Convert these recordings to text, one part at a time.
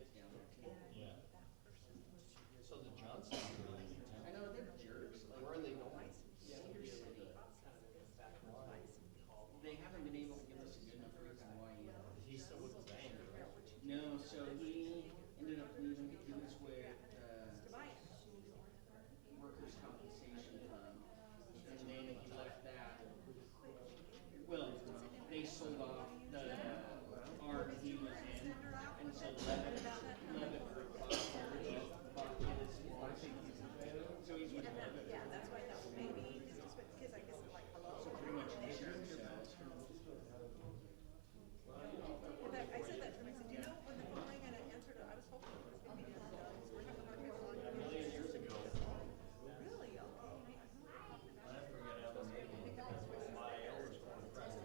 kids down there too. Yeah. So the Johnsons are really in town. I know they're jerks. Like, Where are they going? Cedar City. They haven't been able to give us a good enough reason why yet. Is he still with the bank or? No, so he ended up leaving. He was with workers' compensation fund, and then he left that. Well, they sold off the arm he was in, and so Levitt Group bought his. So he's with Levitt. Yeah, that's why I thought maybe, because I guess like hello. So pretty much insurance sales. In fact, I said that to him. I said, you know, when the phone rang and I answered it, I was hoping it was going to be done. We're having a hard time on it. Million years ago. Really? Okay. I forget how the name was. My elders were impressed.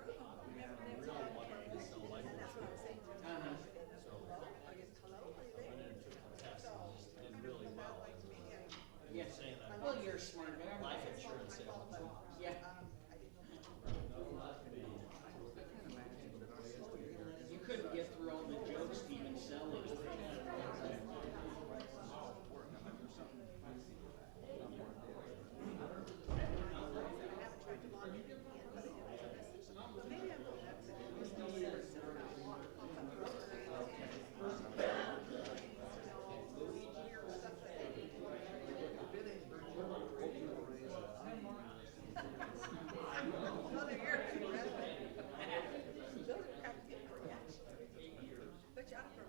Really wanted to sell life And that's what I was saying. So I guess hello, are you there? went in and took the test and just did really well. Yeah. Saying that Well, you're a smart guy. life insurance salesman. Yeah. You couldn't get through all the jokes to even sell it.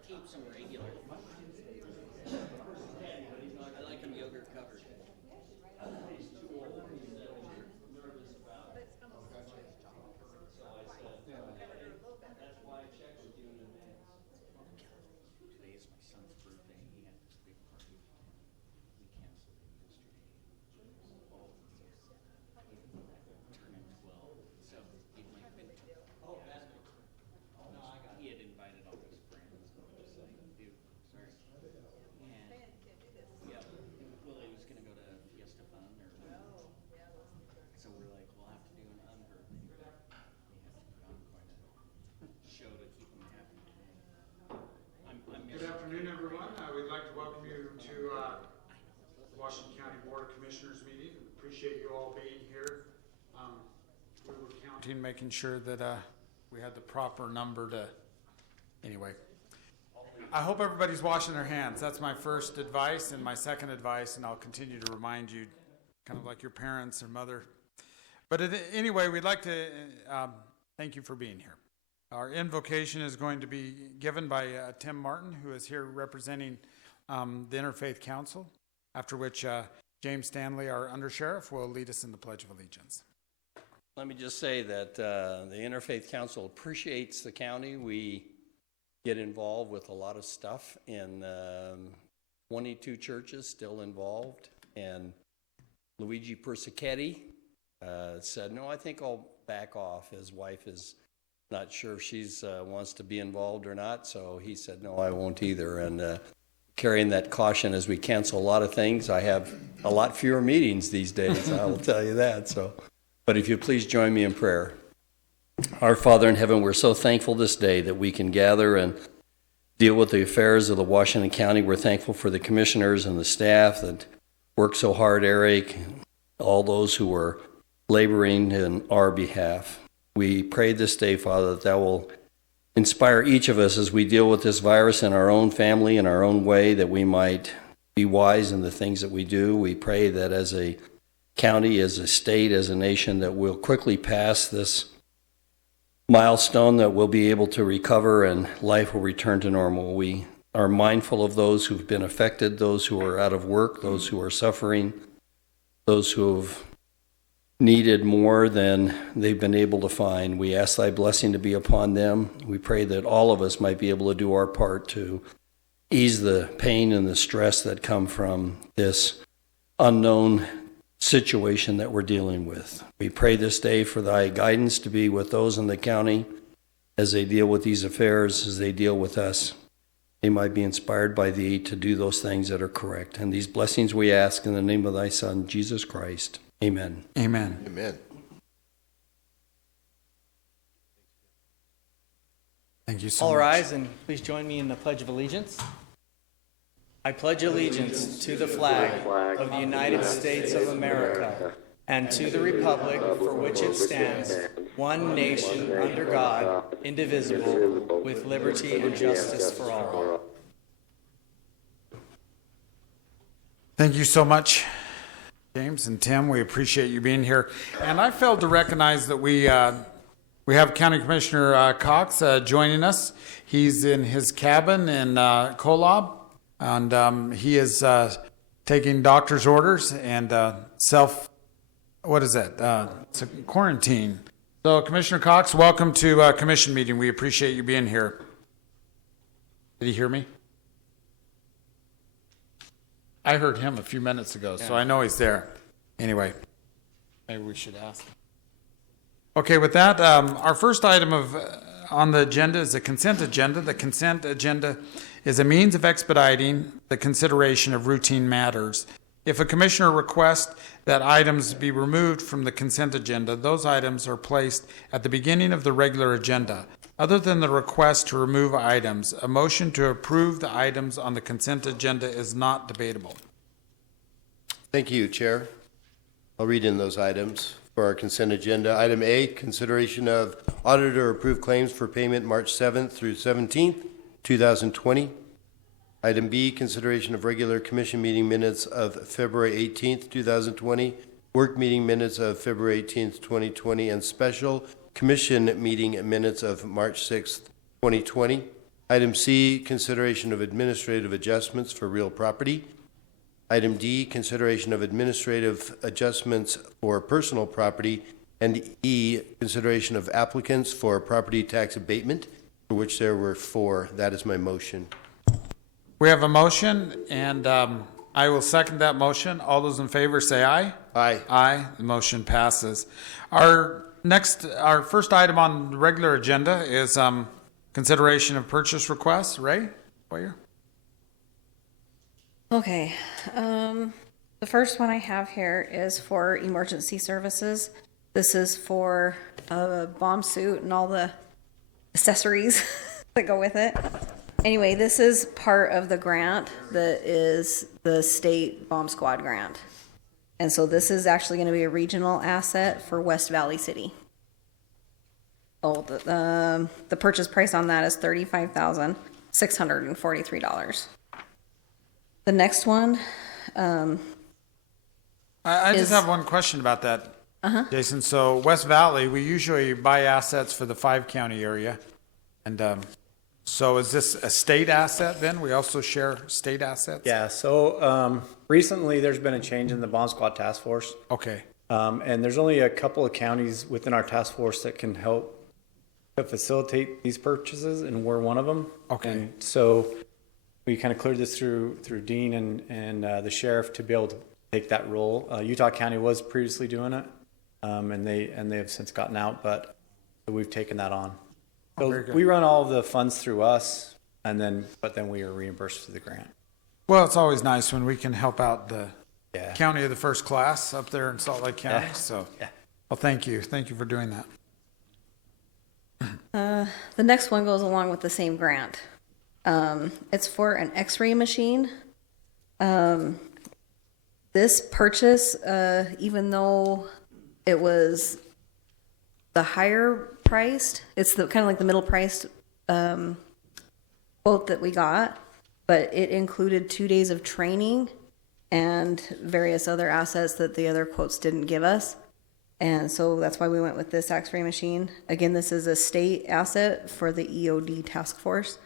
Keeps them regular. I like them yogurt covered. That's why I checked with you in advance. Today is my son's birthday. He had this big party. We canceled it yesterday. Oh, turning 12. So he'd like been. Oh, that's good. No, I got He had invited all his friends. And we're just like, dude, sorry. And yeah, well, he was gonna go to Fiesta Fun or. So we're like, we'll have to do an unbirthday. We have to put on quite a show to keep him happy today. I'm Good afternoon, everyone. We'd like to welcome you to the Washington County Board of Commissioners meeting. Appreciate you all being here. We were counting, making sure that we had the proper number to, anyway. I hope everybody's washing their hands. That's my first advice, and my second advice, and I'll continue to remind you, kind of like your parents or mother. But anyway, we'd like to thank you for being here. Our invocation is going to be given by Tim Martin, who is here representing the Interfaith Council, after which James Stanley, our undersheriff, will lead us in the Pledge of Allegiance. Let me just say that the Interfaith Council appreciates the county. We get involved with a lot of stuff, and 22 churches still involved. And Luigi Persichetti said, no, I think I'll back off. His wife is not sure if she's wants to be involved or not, so he said, no, I won't either. And carrying that caution as we cancel a lot of things. I have a lot fewer meetings these days, I will tell you that. So, but if you please join me in prayer. Our Father in heaven, we're so thankful this day that we can gather and deal with the affairs of the Washington County. We're thankful for the commissioners and the staff that work so hard, Eric, all those who are laboring in our behalf. We pray this day, Father, that will inspire each of us as we deal with this virus in our own family, in our own way, that we might be wise in the things that we do. We pray that as a county, as a state, as a nation, that we'll quickly pass this milestone, that we'll be able to recover and life will return to normal. We are mindful of those who've been affected, those who are out of work, those who are suffering, those who have needed more than they've been able to find. We ask thy blessing to be upon them. We pray that all of us might be able to do our part to ease the pain and the stress that come from this unknown situation that we're dealing with. We pray this day for thy guidance to be with those in the county as they deal with these affairs, as they deal with us. They might be inspired by thee to do those things that are correct. And these blessings we ask in the name of thy Son, Jesus Christ. Amen. Amen. Amen. Thank you so All much. rise and please join me in the Pledge of Allegiance. I pledge allegiance to the flag of the United States of America and to the republic for which it stands, one nation under God, indivisible, with liberty and justice for all. Thank you so much, James and Tim. We appreciate you being here. And I failed to recognize that we have County Commissioner Cox joining us. He's in his cabin in Kolob, and he is taking doctor's orders and it's a quarantine. So Commissioner Cox, welcome to commission meeting. We appreciate you being here. Did he hear me? I heard him a few minutes ago, so I know he's there. Anyway, maybe we should ask him. Okay, with that, our first item on the agenda is the consent agenda. The consent agenda is a means of expediting the consideration of routine matters. If a commissioner requests that items be removed from the consent agenda, those items are placed at the beginning of the regular agenda. Other than the request to remove items, a motion to approve the items on the consent agenda is not debatable. Thank you, Chair. I'll read in those items for our consent agenda. Item A, consideration of auditor approved claims for payment March 7th through 17th, 2020. Item B, consideration of regular commission meeting minutes of February 18th, 2020, work meeting minutes of February 18th, 2020, and special commission meeting minutes of March 6th, 2020. Item C, consideration of administrative adjustments for real property. Item D, consideration of administrative adjustments for personal property. And E, consideration of applicants for property tax abatement, for which there were 4. That is my motion. We have a motion, and I will second that motion. All those in favor say aye. Aye. Aye. The motion passes. Our first item on the regular agenda is consideration of purchase requests. Ray Boyer? Okay, the first one I have here is for emergency services. This is for a bomb suit and all the accessories that go with it. Anyway, this is part of the grant that is the state bomb squad grant. And so this is actually going to be a regional asset for West Valley City. Oh, the purchase price on that is $35,643. The next one, I just have one question about that, Jason. So West Valley, we usually buy assets for the 5-county area. And so is this a state asset then? We also share state assets? Yeah, so recently there's been a change in the bomb squad task force. Okay. And there's only a couple of counties within our task force that can help to facilitate these purchases, and we're one of them. Okay. And so we kind of cleared this through Dean and the sheriff to be able to take that role. Utah County was previously doing it, and they have since gotten out, but we've taken that on. So we run all of the funds through us, but then we are reimbursed through the grant. Well, it's always nice when we can help out the Yeah. county of the first class up there in Salt Lake County. Yeah. So, Yeah. well, thank you. Thank you for doing that. the next one goes along with the same grant. It's for an x-ray machine. This purchase, even though it was the higher priced, it's kind of like the middle priced quote that we got, but it included 2 days of training and various other assets that the other quotes didn't give us. And so that's why we went with this x-ray machine. Again, this is a state asset for the EOD task force,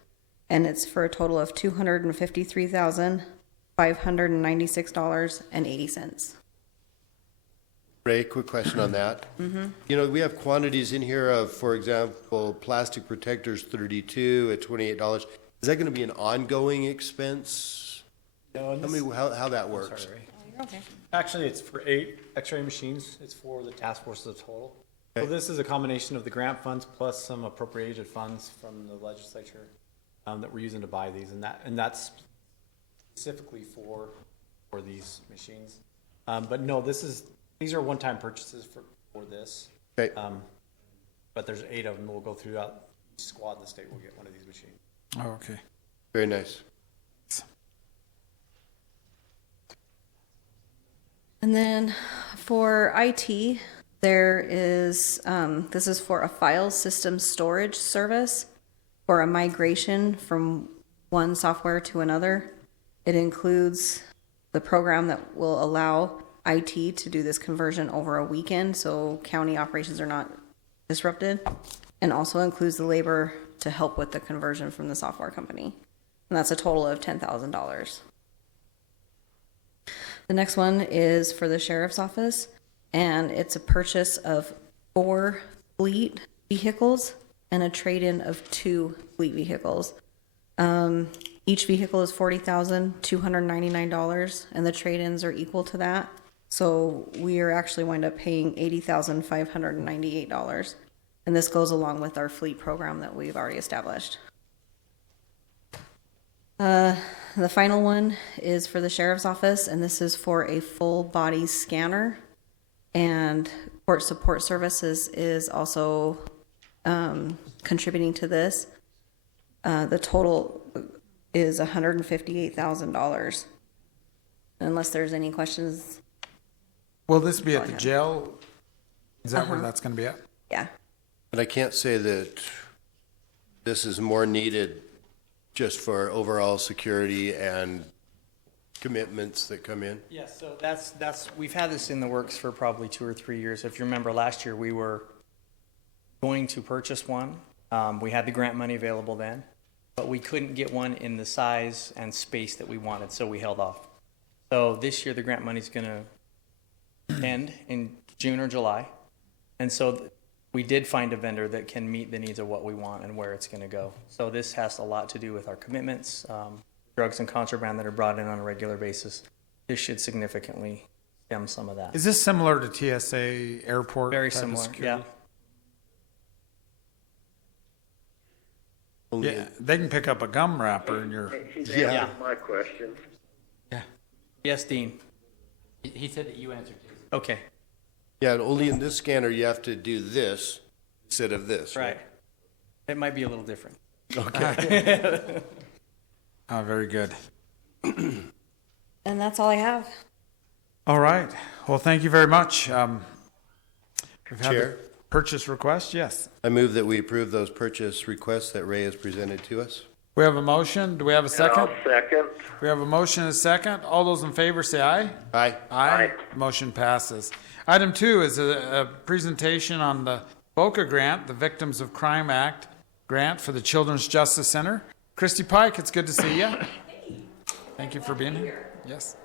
and it's for a total of $253,596.80. Ray, quick question on that. You know, we have quantities in here of, for example, plastic protectors, 32 at $28. Is that going to be an ongoing expense? No, Tell me how that works. Sorry, Ray. Okay. Actually, it's for 8 x-ray machines. It's for the task force as a total. So this is a combination of the grant funds plus some appropriated funds from the legislature that we're using to buy these, and that's specifically for these machines. But no, these are one-time purchases for this. Okay. But there's 8 of them. We'll go through squad in the state will get one of these machines. Oh, okay. Very nice. And then for IT, there is, this is for a file system storage service for a migration from one software to another. It includes the program that will allow IT to do this conversion over a weekend, so county operations are not disrupted, and also includes the labor to help with the conversion from the software company. And that's a total of $10,000. The next one is for the sheriff's office, and it's a purchase of 4 fleet vehicles and a trade-in of 2 fleet vehicles. Each vehicle is $40,299, and the trade-ins are equal to that. So we are actually wind up paying $80,598, and this goes along with our fleet program that we've already established. The final one is for the sheriff's office, and this is for a full body scanner, and court support services is also contributing to this. The total is $158,000. Unless there's any questions. Will this be Go at the ahead. jail? Is that where that's gonna be at? Yeah. But I can't say that this is more needed just for overall security and commitments that come in. Yeah, so we've had this in the works for probably 2 or 3 years. If you remember last year, we were going to purchase one. We had the grant money available then, but we couldn't get one in the size and space that we wanted, so we held off. So this year, the grant money's gonna end in June or July. And so we did find a vendor that can meet the needs of what we want and where it's gonna go. So this has a lot to do with our commitments, drugs and contraband that are brought in on a regular basis. This should significantly stem some of that. Is this similar to TSA airport? Very type of similar, security? Only- Yeah, they can pick up a gum wrapper in your, He's Yeah. answered my question. Yes, Dean? He said that you answered his. Okay, Yeah, and only in this scanner you have to do this instead of this, right. It might be a little different. Okay. oh, very good. And that's all I have. All right, well, thank you very much. We've had the Chair? purchase request, yes. I move that we approve those purchase requests that Ray has presented to us. We have a motion, do we have a And second? I'll second. We have a motion and a second, all those in favor say aye. Aye. Aye. Motion passes. Item 2 is a presentation on the VOCA grant, the Victims of Crime Act grant for the Children's Justice Center. Christy Pike, it's good to see you. Thank you for being here. Yes.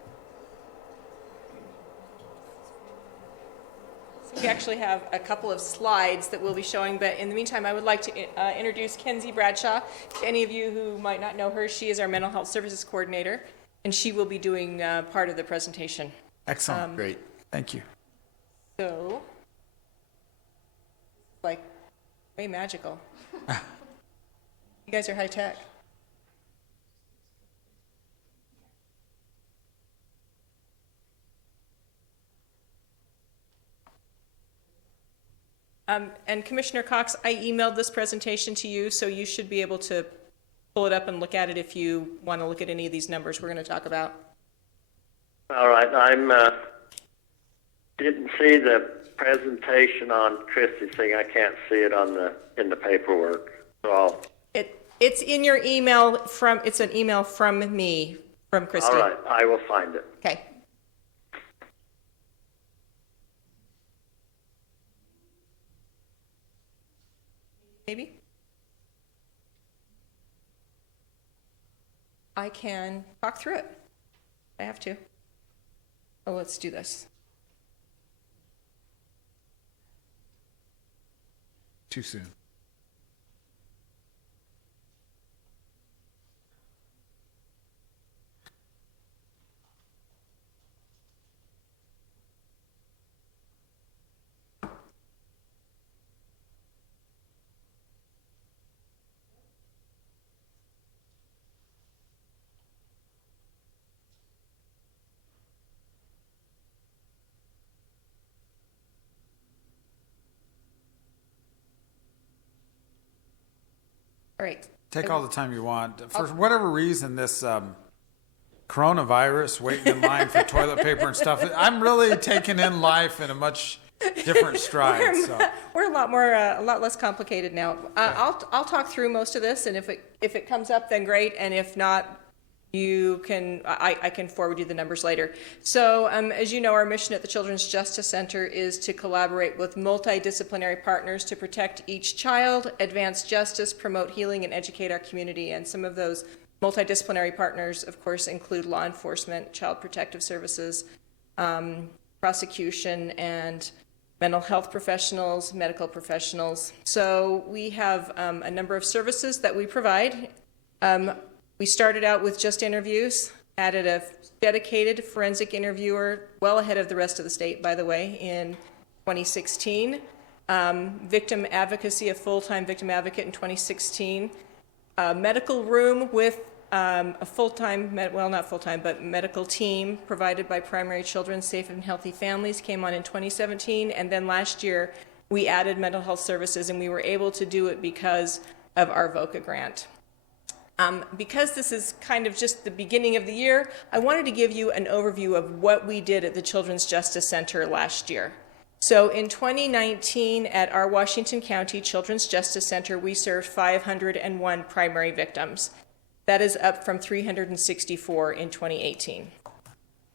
We actually have a couple of slides that we'll be showing, but in the meantime, I would like to introduce Kensi Bradshaw. To any of you who might not know her, she is our Mental Health Services Coordinator, and she will be doing part of the presentation. Excellent. Great. Thank you. So, like, way magical. You guys are high tech. And Commissioner Cox, I emailed this presentation to you, so you should be able to pull it up and look at it if you want to look at any of these numbers we're going to talk about. All right, didn't see the presentation on Christie's thing. I can't see it in the paperwork. So It's in your email it's an email from me, from Christie. all right, I will find it. Okay. Maybe? I can talk through it. I have to. Oh, let's do this. Too soon. All right. Take all the time you want. For whatever reason, this coronavirus, waiting in line for toilet paper and stuff, I'm really taking in life in a much different stride. So. We're a lot less complicated now. I'll talk through most of this, and if it comes up, then great, and if not, I can forward you the numbers later. So, as you know, our mission at the Children's Justice Center is to collaborate with multidisciplinary partners to protect each child, advance justice, promote healing, and educate our community. And some of those multidisciplinary partners, of course, include law enforcement, child protective services, prosecution, and mental health professionals, medical professionals. So we have a number of services that we provide. We started out with just interviews, added a dedicated forensic interviewer, well ahead of the rest of the state, by the way, in 2016. Victim advocacy, a full-time victim advocate in 2016. Medical room with a full-time, well, not full-time, but medical team provided by Primary Children's Safe and Healthy Families came on in 2017. And then last year, we added mental health services, and we were able to do it because of our VOCA grant. Because this is kind of just the beginning of the year, I wanted to give you an overview of what we did at the Children's Justice Center last year. So in 2019, at our Washington County Children's Justice Center, we served 501 primary victims. That is up from 364 in 2018.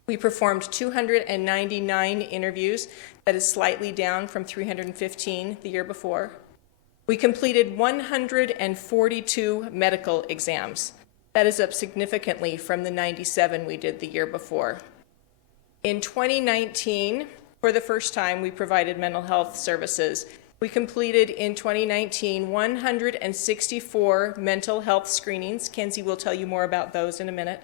We performed 299 interviews. That is slightly down from 315 the year before. We completed 142 medical exams. That is up significantly from the 97 we did the year before. In 2019, for the first time, we provided mental health services. We completed in 2019 164 mental health screenings. Kensi will tell you more about those in a minute.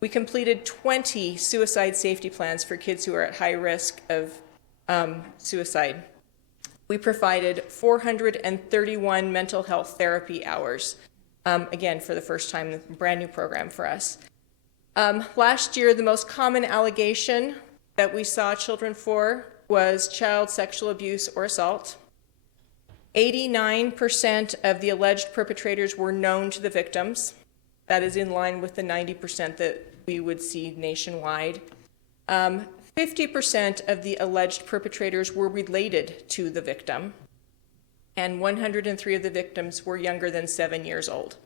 We completed 20 suicide safety plans for kids who are at high risk of suicide. We provided 431 mental health therapy hours. Again, for the first time, a brand new program for us. Last year, the most common allegation that we saw children for was child sexual abuse or assault. 89% of the alleged perpetrators were known to the victims. That is in line with the 90% that we would see nationwide. 50% of the alleged perpetrators were related to the victim, and 103 of the victims were younger than 7 years old.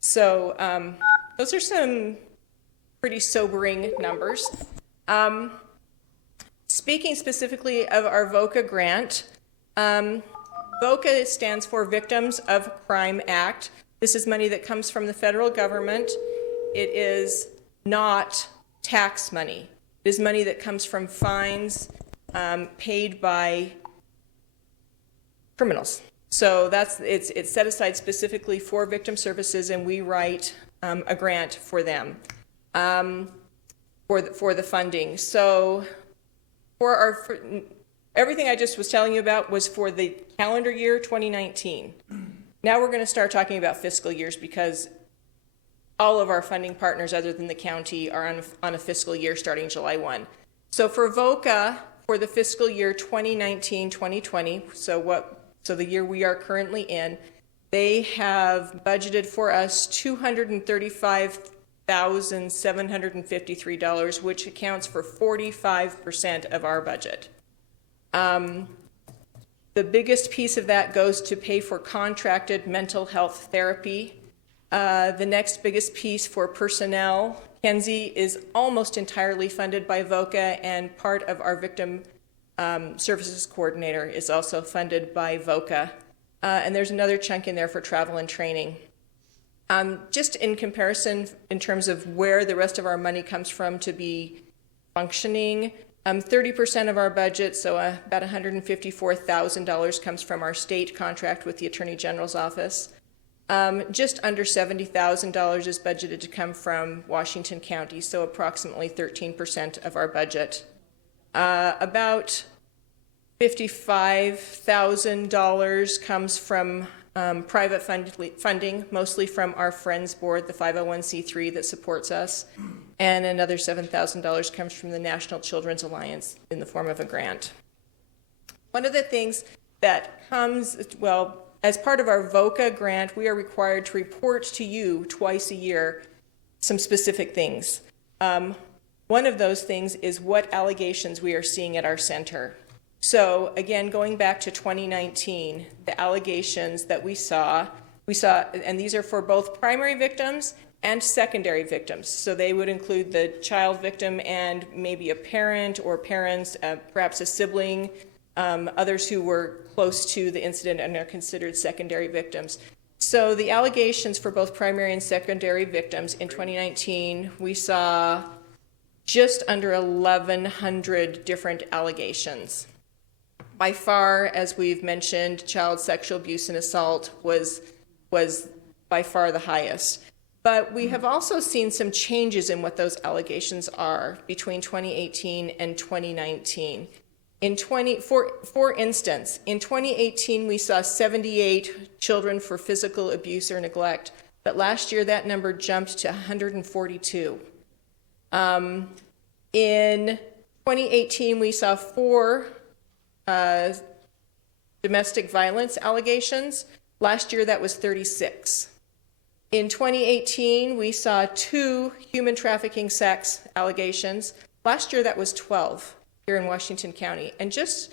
So those are some pretty sobering numbers. Speaking specifically of our VOCA grant, VOCA stands for Victims of Crime Act. This is money that comes from the federal government. It is not tax money. It is money that comes from fines paid by criminals. So it's set aside specifically for victim services, and we write a grant for them for the funding. So for everything I just was telling you about was for the calendar year 2019. Now we're going to start talking about fiscal years, because all of our funding partners other than the county are on a fiscal year starting July 1. So for VOCA, for the fiscal year 2019-2020, so the year we are currently in, they have budgeted for us $235,753, which accounts for 45% of our budget. The biggest piece of that goes to pay for contracted mental health therapy. The next biggest piece for personnel, Kensi, is almost entirely funded by VOCA, and part of our victim services coordinator is also funded by VOCA. And there's another chunk in there for travel and training. Just in comparison, in terms of where the rest of our money comes from to be functioning, 30% of our budget, so about $154,000, comes from our state contract with the Attorney General's office. Just under $70,000 is budgeted to come from Washington County, so approximately 13% of our budget. About $55,000 comes from private funding, mostly from our Friends Board, the 501c3 that supports us, and another $7,000 comes from the National Children's Alliance in the form of a grant. One of the things that comes, well, as part of our VOCA grant, we are required to report to you twice a year some specific things. One of those things is what allegations we are seeing at our center. So again, going back to 2019, the allegations that we saw, and these are for both primary victims and secondary victims. So they would include the child victim and maybe a parent or parents, perhaps a sibling, others who were close to the incident and are considered secondary victims. So the allegations for both primary and secondary victims in 2019, we saw just under 1,100 different allegations. By far, as we've mentioned, child sexual abuse and assault was by far the highest. But we have also seen some changes in what those allegations are between 2018 and 2019. For instance, in 2018, we saw 78 children for physical abuse or neglect, but last year that number jumped to 142. In 2018, we saw 4 domestic violence allegations. Last year, that was 36. In 2018, we saw 2 human trafficking sex allegations. Last year, that was 12 here in Washington County. And just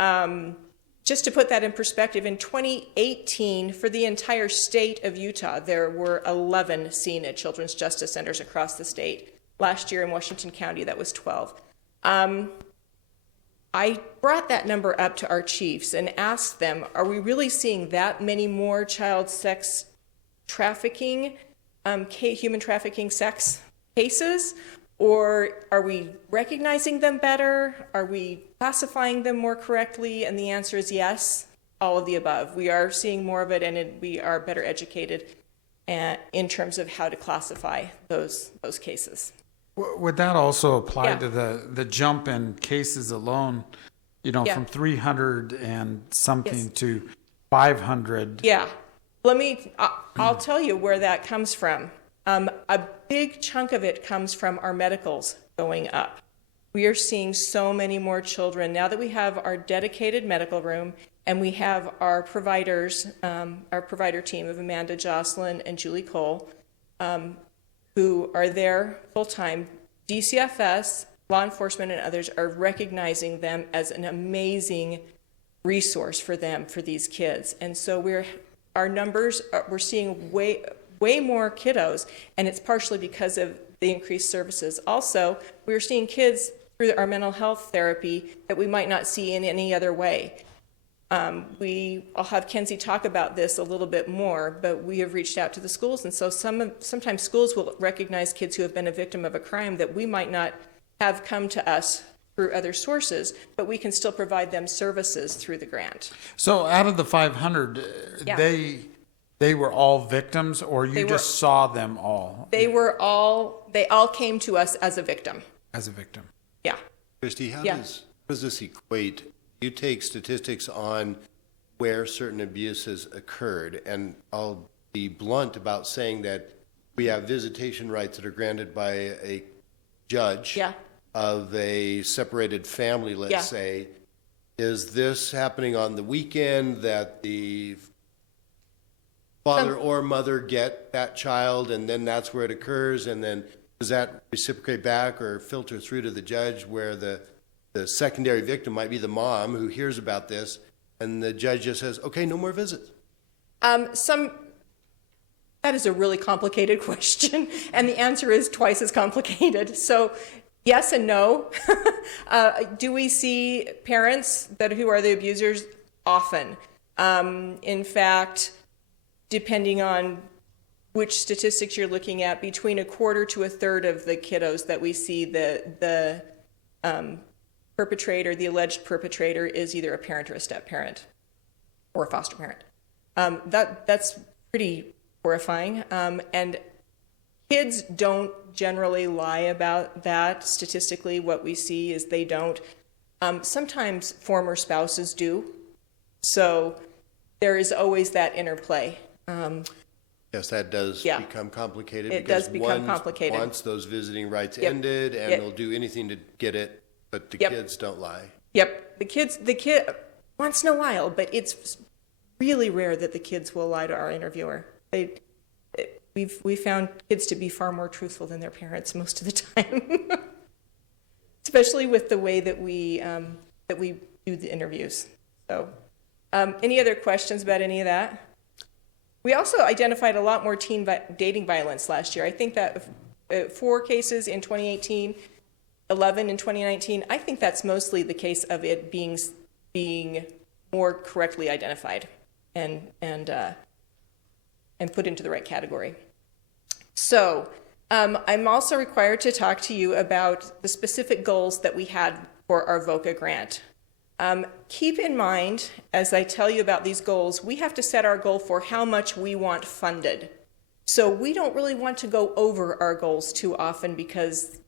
to put that in perspective, in 2018, for the entire state of Utah, there were 11 seen at children's justice centers across the state. Last year in Washington County, that was 12. I brought that number up to our chiefs and asked them, are we really seeing that many more child sex trafficking, human trafficking sex cases? Or are we recognizing them better? Are we classifying them more correctly? And the answer is yes, all of the above. We are seeing more of it, and we are better educated in terms of how to classify those cases. Would that also apply Yeah. to the jump in cases alone, Yeah. from 300 and something Yes. to 500? Yeah, I'll tell you where that comes from. A big chunk of it comes from our medicals going up. We are seeing so many more children now that we have our dedicated medical room and we have our providers, our provider team of Amanda Jocelyn and Julie Cole, who are there full-time. DCFS, law enforcement, and others are recognizing them as an amazing resource for them, for these kids. And so our numbers, we're seeing way more kiddos, and it's partially because of the increased services. Also, we're seeing kids through our mental health therapy that we might not see in any other way. I'll have Kensi talk about this a little bit more, but we have reached out to the schools, and so sometimes schools will recognize kids who have been a victim of a crime that we might not have come to us through other sources, but we can still provide them services through the grant. So out of the 500, Yeah. they were all victims, or you just saw them all They all came to us as a victim. as a victim? Yeah. Christy, how Yeah. does this equate? You take statistics on where certain abuses occurred, and I'll be blunt about saying that we have visitation rights that are granted by a judge Yeah. of a separated family, let's Yeah. say. Is this happening on the weekend that the father or mother get that child, and then that's where it occurs, and then does that reciprocate back or filter through to the judge where the secondary victim might be the mom who hears about this, and the judge just says, okay, no more visits? That is a really complicated question, and the answer is twice as complicated. So yes and no. Do we see parents who are the abusers? Often. In fact, depending on which statistics you're looking at, between a quarter to a third of the kiddos that we see the perpetrator, the alleged perpetrator, is either a parent or a step-parent or a foster parent. That's pretty horrifying. And kids don't generally lie about that. Statistically, what we see is they don't. Sometimes former spouses do. So there is always that interplay. Yes, that does Yeah. become complicated. It because does become one complicated. wants those visiting rights Yep. ended, and Yep. they'll do anything to get it, but the Yep. kids don't lie. Yep, the kid, once in a while, but it's really rare that the kids will lie to our interviewer. We've found kids to be far more truthful than their parents most of the time, especially with the way that we do the interviews. So, any other questions about any of that? We also identified a lot more teen dating violence last year. I think that 4 cases in 2018, 11 in 2019. I think that's mostly the case of it being more correctly identified and put into the right category. So I'm also required to talk to you about the specific goals that we had for our VOCA grant. Keep in mind, as I tell you about these goals, we have to set our goal for how much we want funded. So we don't really want to go over our goals too often because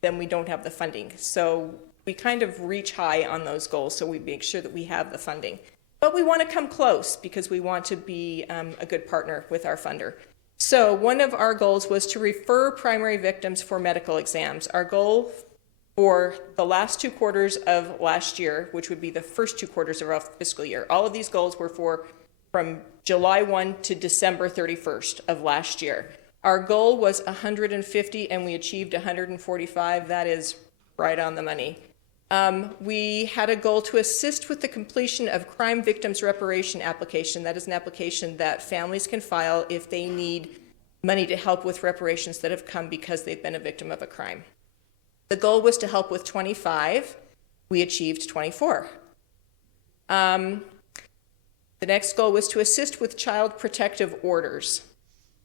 then we don't have the funding. So we kind of reach high on those goals so we make sure that we have the funding. But we want to come close because we want to be a good partner with our funder. So one of our goals was to refer primary victims for medical exams. Our goal for the last 2 quarters of last year, which would be the first 2 quarters of our fiscal year. All of these goals were from July 1 to December 31st of last year. Our goal was 150 and we achieved 145. That is right on the money. We had a goal to assist with the completion of crime victims reparation application. That is an application that families can file if they need money to help with reparations that have come because they've been a victim of a crime. The goal was to help with 25. We achieved 24. The next goal was to assist with child protective orders.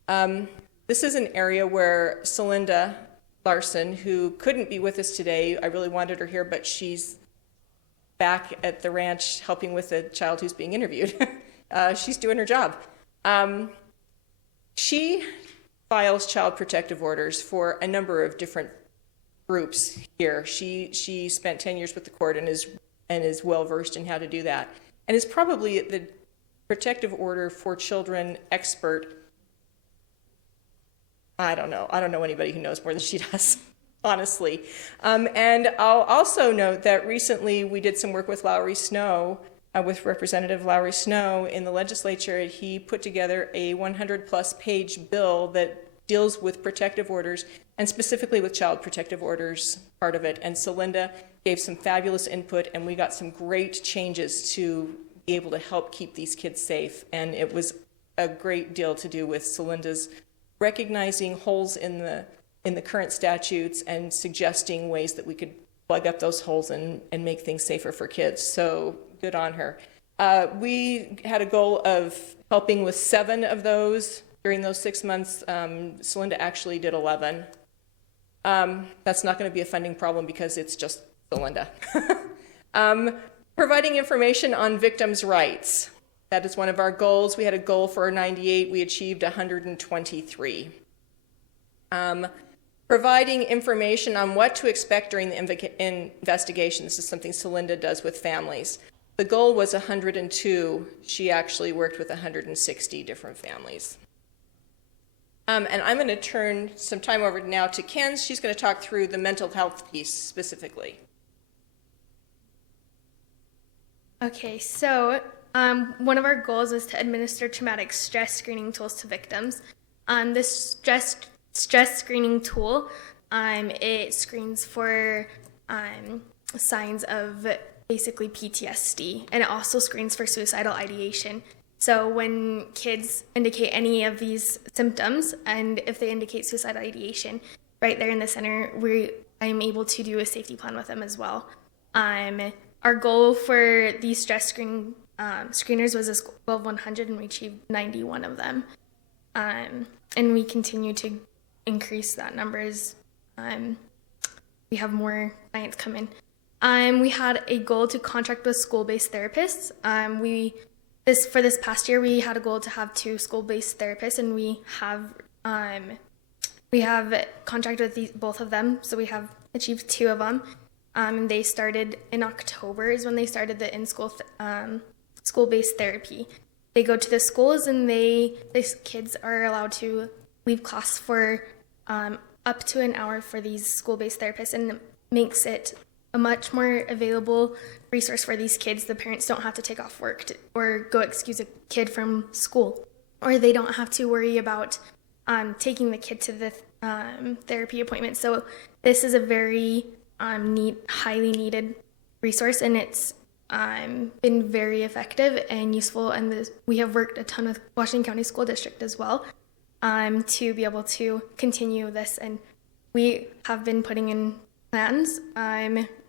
This is an area where Celinda Larson, who couldn't be with us today, I really wanted her here, but she's back at the ranch helping with the child who's being interviewed. She's doing her job. She files child protective orders for a number of different groups here. She spent 10 years with the court and is well versed in how to do that, and is probably the protective order for children expert. I don't know anybody who knows more than she does, honestly. And I'll also note that recently we did some work with Lowry Snow, with Representative Lowry Snow in the legislature. He put together a 100+ page bill that deals with protective orders, and specifically with child protective orders part of it. And Celinda gave some fabulous input, and we got some great changes to be able to help keep these kids safe. And it was a great deal to do with Celinda's recognizing holes in the current statutes and suggesting ways that we could plug up those holes and make things safer for kids. So good on her. We had a goal of helping with 7 of those during those 6 months. Celinda actually did 11. That's not going to be a funding problem because it's just Celinda. Providing information on victims' rights. That is one of our goals. We had a goal for 98. We achieved 123. Providing information on what to expect during the investigation. This is something Celinda does with families. The goal was 102. She actually worked with 160 different families. And I'm going to turn some time over now to Ken. She's going to talk through the mental health piece specifically. Okay, so one of our goals was to administer traumatic stress screening tools to victims. This stress screening tool, it screens for signs of basically PTSD, and it also screens for suicidal ideation. So when kids indicate any of these symptoms, and if they indicate suicidal ideation, right there in the center, I'm able to do a safety plan with them as well. Our goal for these stress screeners was a score of 100, and we achieved 91 of them. And we continue to increase that number as we have more clients come in. We had a goal to contract with school-based therapists. For this past year, we had a goal to have 2 school-based therapists, and we have contracted with both of them, so we have achieved 2 of them. They started in October is when they started the in-school school-based therapy. They go to the schools, and these kids are allowed to leave class for up to an hour for these school-based therapists, and it makes it a much more available resource for these kids. The parents don't have to take off work or go excuse a kid from school, or they don't have to worry about taking the kid to the therapy appointment. So this is a very highly needed resource, and it's been very effective and useful. And we have worked a ton with Washington County School District as well to be able to continue this. And we have been putting in plans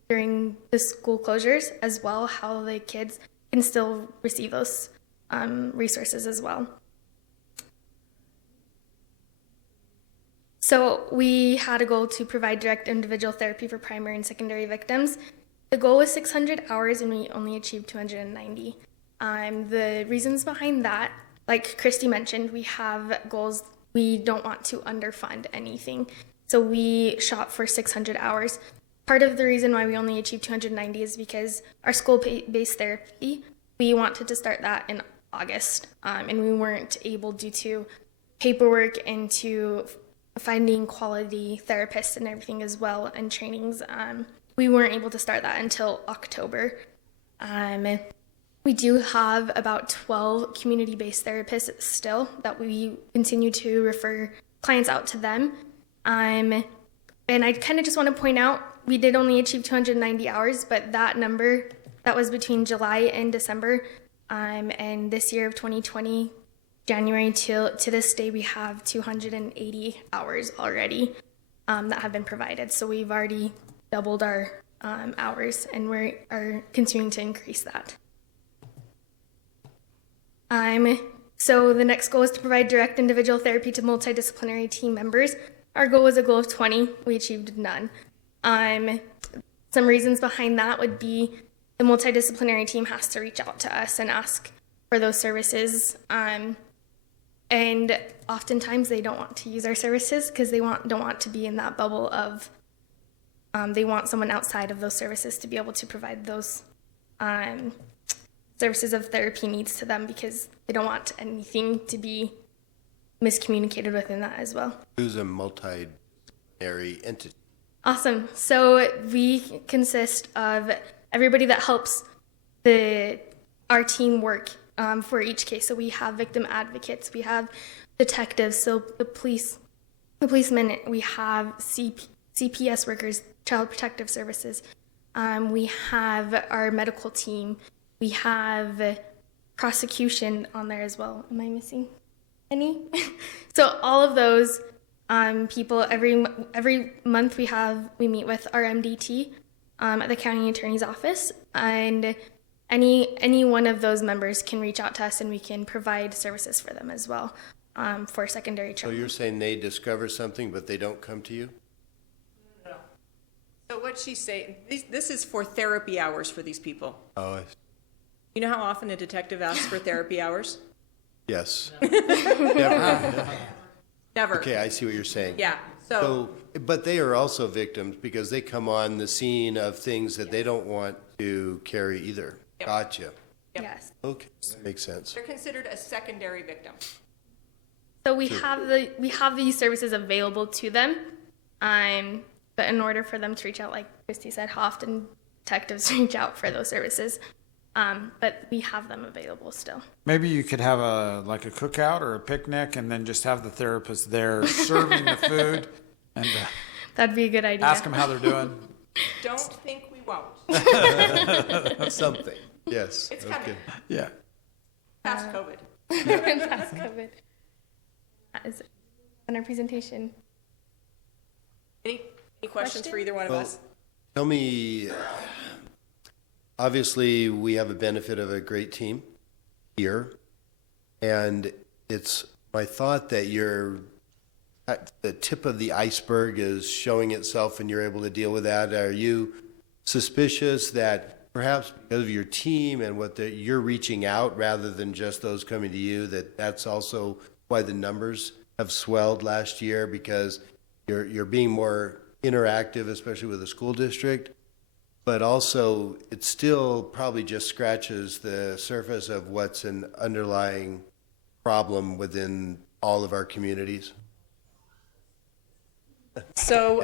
during the school closures as well, how the kids can still receive those resources as well. So we had a goal to provide direct individual therapy for primary and secondary victims. The goal was 600 hours, and we only achieved 290. The reasons behind that, like Christy mentioned, we have goals. We don't want to underfund anything. So we shot for 600 hours. Part of the reason why we only achieved 290 is because our school-based therapy, we wanted to start that in August, and we weren't able due to paperwork and to finding quality therapists and everything as well, and trainings. We weren't able to start that until October. We do have about 12 community-based therapists still that we continue to refer clients out to them. And I kind of just want to point out, we did only achieve 290 hours, but that number, that was between July and December. And this year of 2020, January to this day, we have 280 hours already that have been provided. So we've already doubled our hours, and we are continuing to increase that. So the next goal is to provide direct individual therapy to multidisciplinary team members. Our goal was a goal of 20. We achieved none. Some reasons behind that would be the multidisciplinary team has to reach out to us and ask for those services. And oftentimes they don't want to use our services because they don't want to be in that bubble of, they want someone outside of those services to be able to provide those services of therapy needs to them, because they don't want anything to be miscommunicated within that as well. Who's a multidisciplinary entity? Awesome. So we consist of everybody that helps our team work for each case. So we have victim advocates, we have detectives, so the policemen, we have CPS workers, Child Protective Services. We have our medical team. We have prosecution on there as well. Am I missing any? So all of those people, every month we meet with our MDT at the county attorney's office, and any one of those members can reach out to us, and we can provide services for them as well for secondary So training. you're saying they discover something, but they don't come to you? No. So what she's saying, this is for therapy hours for these people. Oh, You know how often a detective asks for therapy hours? yes. Never. Never. Okay, I see what you're saying. Yeah. So But they are also victims because they come on the scene of things that they don't want to carry either. Yep. Gotcha. Yep. Yes. Okay, that makes sense. They're considered a secondary victim. So we have these services available to them, but in order for them to reach out, like Christy said, how often detectives reach out for those services, but we have them available still. Maybe you could have a cookout or a picnic, and then just have the therapist there serving the food, and That'd be a good idea. ask them how they're doing. Don't think we won't. Something, yes. It's coming. Okay. Yeah. Past COVID. Past COVID. That is in our presentation. Any questions for either one of Well, us? Tell me, obviously, we have a benefit of a great team here, and it's my thought that the tip of the iceberg is showing itself and you're able to deal with that. Are you suspicious that perhaps because of your team and you're reaching out rather than just those coming to you, that's also why the numbers have swelled last year, because you're being more interactive, especially with the school district, but also it still probably just scratches the surface of what's an underlying problem within all of our communities? So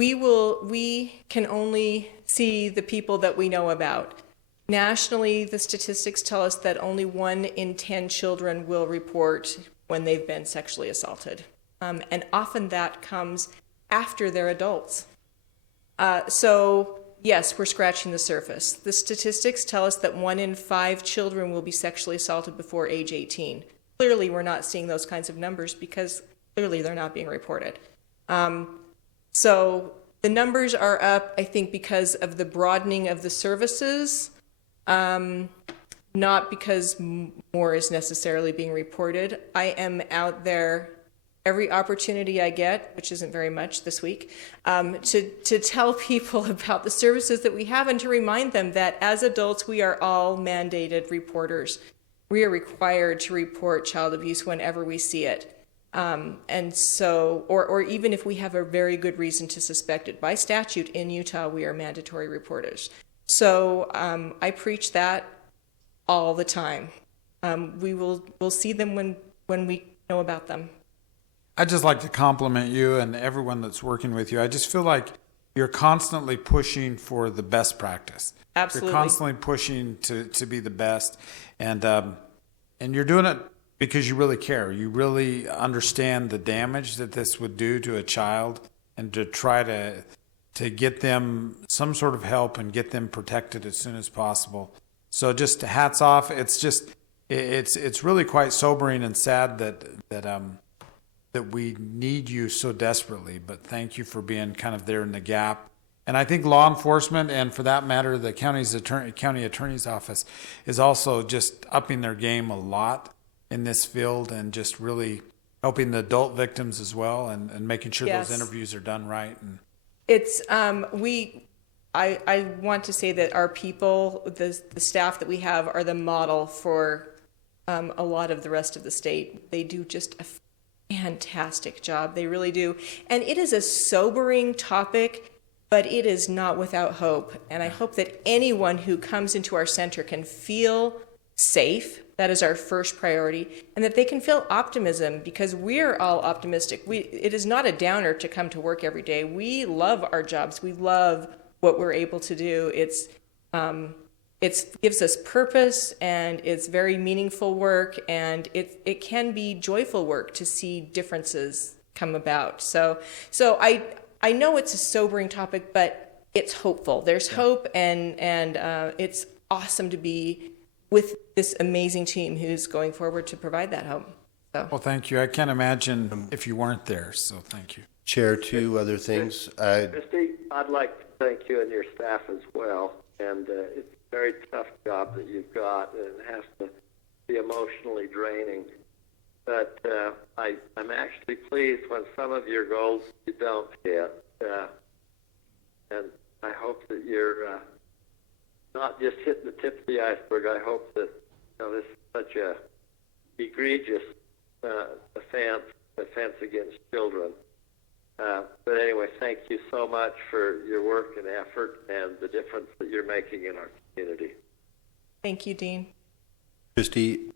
we can only see the people that we know about. Nationally, the statistics tell us that only 1 in 10 children will report when they've been sexually assaulted. And often that comes after they're adults. So yes, we're scratching the surface. The statistics tell us that 1 in 5 children will be sexually assaulted before age 18. Clearly, we're not seeing those kinds of numbers because clearly they're not being reported. So the numbers are up, I think, because of the broadening of the services, not because more is necessarily being reported. I am out there every opportunity I get, which isn't very much this week, to tell people about the services that we have and to remind them that as adults, we are all mandated reporters. We are required to report child abuse whenever we see it. And so, or even if we have a very good reason to suspect it. By statute in Utah, we are mandatory reporters. So I preach that all the time. We'll see them when we know about them. I'd just like to compliment you and everyone that's working with you. I just feel like you're constantly pushing for the best practice. Absolutely. You're constantly pushing to be the best. And you're doing it because you really care. You really understand the damage that this would do to a child, and to try to get them some sort of help and get them protected as soon as possible. So just hats off. It's really quite sobering and sad that we need you so desperately, but thank you for being kind of there in the gap. And I think law enforcement, and for that matter, the county attorney's office, is also just upping their game a lot in this field, and just really helping the adult victims as well, and making sure Yes. those interviews are done right. And It's I want to say that our people, the staff that we have, are the model for a lot of the rest of the state. They do just a fantastic job. They really do. And it is a sobering topic, but it is not without hope. And I hope that anyone who comes into our center can feel safe. That is our first priority. And that they can feel optimism, because we're all optimistic. It is not a downer to come to work every day. We love our jobs. We love what we're able to do. It gives us purpose, and it's very meaningful work, and it can be joyful work to see differences come about. So I know it's a sobering topic, but it's hopeful. There's hope, and it's awesome to be with this amazing team who's going forward to provide that hope. So. well, thank you. I can't imagine if you weren't there, so thank you. Chair, 2 other things. Christy, I'd like to thank you and your staff as well. And it's a very tough job that you've got, and it has to be emotionally draining. But I'm actually pleased when some of your goals you don't hit. And I hope that you're not just hitting the tip of the iceberg. I hope that this is such a egregious offense against children. But anyway, thank you so much for your work and effort and the difference that you're making in our community. Thank you, Dean. Christy,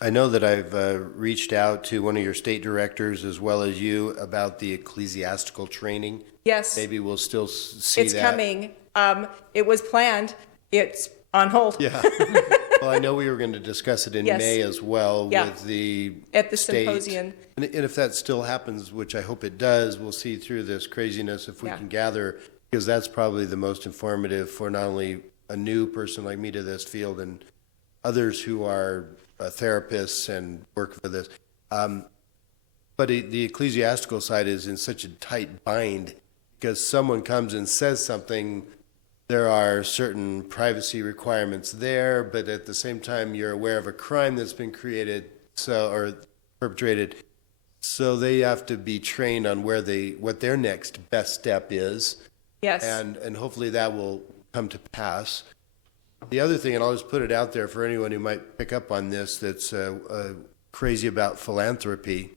I know that I've reached out to one of your state directors as well as you about the ecclesiastical training. Yes. Maybe we'll still see It's that. coming. It was planned. It's on hold. Yeah. Well, I know we were going to discuss it in Yes. May as well Yeah. with the At the state. symposium. And if that still happens, which I hope it does, we'll see through this craziness if we Yeah. can gather, because that's probably the most informative for not only a new person like me to this field and others who are therapists and work for this. But the ecclesiastical side is in such a tight bind, because someone comes and says something, there are certain privacy requirements there, but at the same time, you're aware of a crime that's been created, or perpetrated. So they have to be trained on what their next best step is. Yes. And hopefully that will come to pass. The other thing, and I'll just put it out there for anyone who might pick up on this, that's crazy about philanthropy,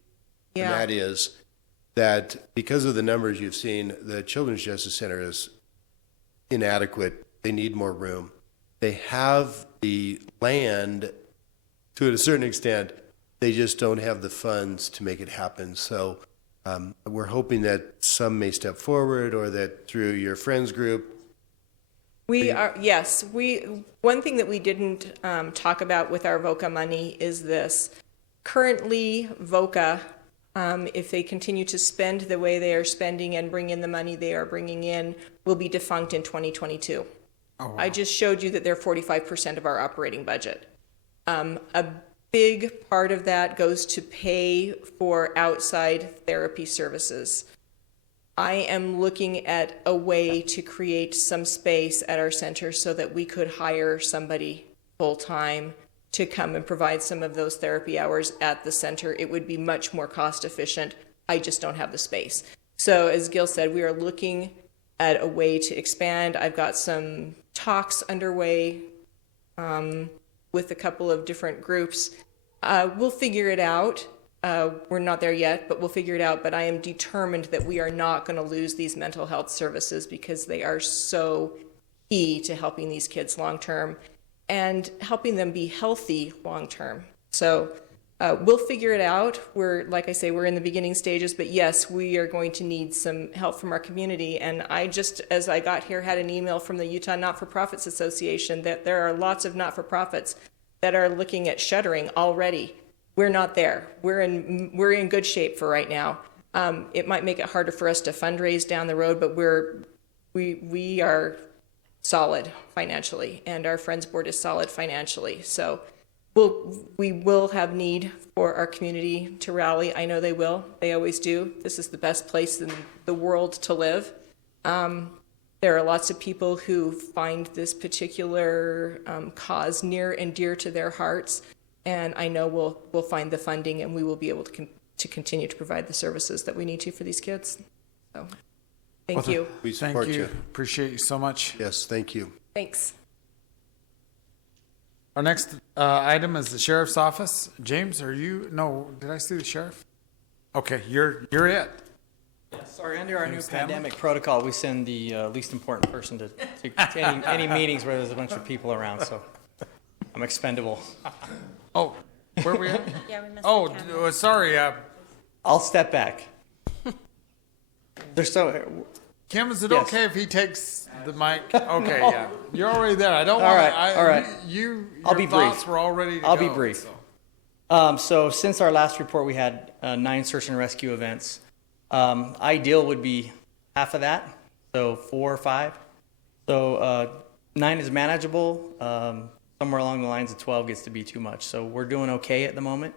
Yeah. and that is that because of the numbers you've seen, the Children's Justice Center is inadequate. They need more room. They have the land to a certain extent. They just don't have the funds to make it happen. So We're hoping that some may step forward or that through your friends group. We are, yes, one thing that we didn't talk about with our VOCA money is this. Currently, VOCA, if they continue to spend the way they are spending and bring in the money they are bringing in, will be defunct in 2022. Oh, wow. I just showed you that they're 45% of our operating budget. A big part of that goes to pay for outside therapy services. I am looking at a way to create some space at our center so that we could hire somebody full-time to come and provide some of those therapy hours at the center. It would be much more cost efficient. I just don't have the space. So as Gil said, we are looking at a way to expand. I've got some talks underway with a couple of different groups. We'll figure it out. We're not there yet, but we'll figure it out. But I am determined that we are not going to lose these mental health services because they are so key to helping these kids long term and helping them be healthy long term. So we'll figure it out. We're, like I say, we're in the beginning stages, but yes, we are going to need some help from our community. And I just, as I got here, had an email from the Utah Not-for-Profits Association that there are lots of not-for-profits that are looking at shuttering already. We're not there. We're in good shape for right now. It might make it harder for us to fundraise down the road, but we are solid financially, and our Friends Board is solid financially. So we will have need for our community to rally. I know they will. They always do. This is the best place in the world to live. There are lots of people who find this particular cause near and dear to their hearts. And I know we'll find the funding, and we will be able to continue to provide the services that we need to for these kids. So, thank you. We Thank support you. you. Appreciate you so much. Yes, thank you. Thanks. Our next item is the sheriff's office. James, are you? No, did I see the sheriff? Okay, you're it. Sorry, under our new Stanley? pandemic protocol, we send the least important person to any meetings where there's a bunch of people around, so I'm expendable. Oh, where are we at? Yeah, we missed Oh, sorry. I'll step back. There's so, Kim, is it Yes. okay if he takes the mic? Okay, yeah. You're already there. I don't All want right, all right. Your I'll be brief. thoughts were all ready to I'll go. be brief. so. So since our last report, we had 9 search and rescue events. Ideal would be half of that, so 4 or 5. So 9 is manageable. Somewhere along the lines of 12 gets to be too much. So we're doing okay at the moment.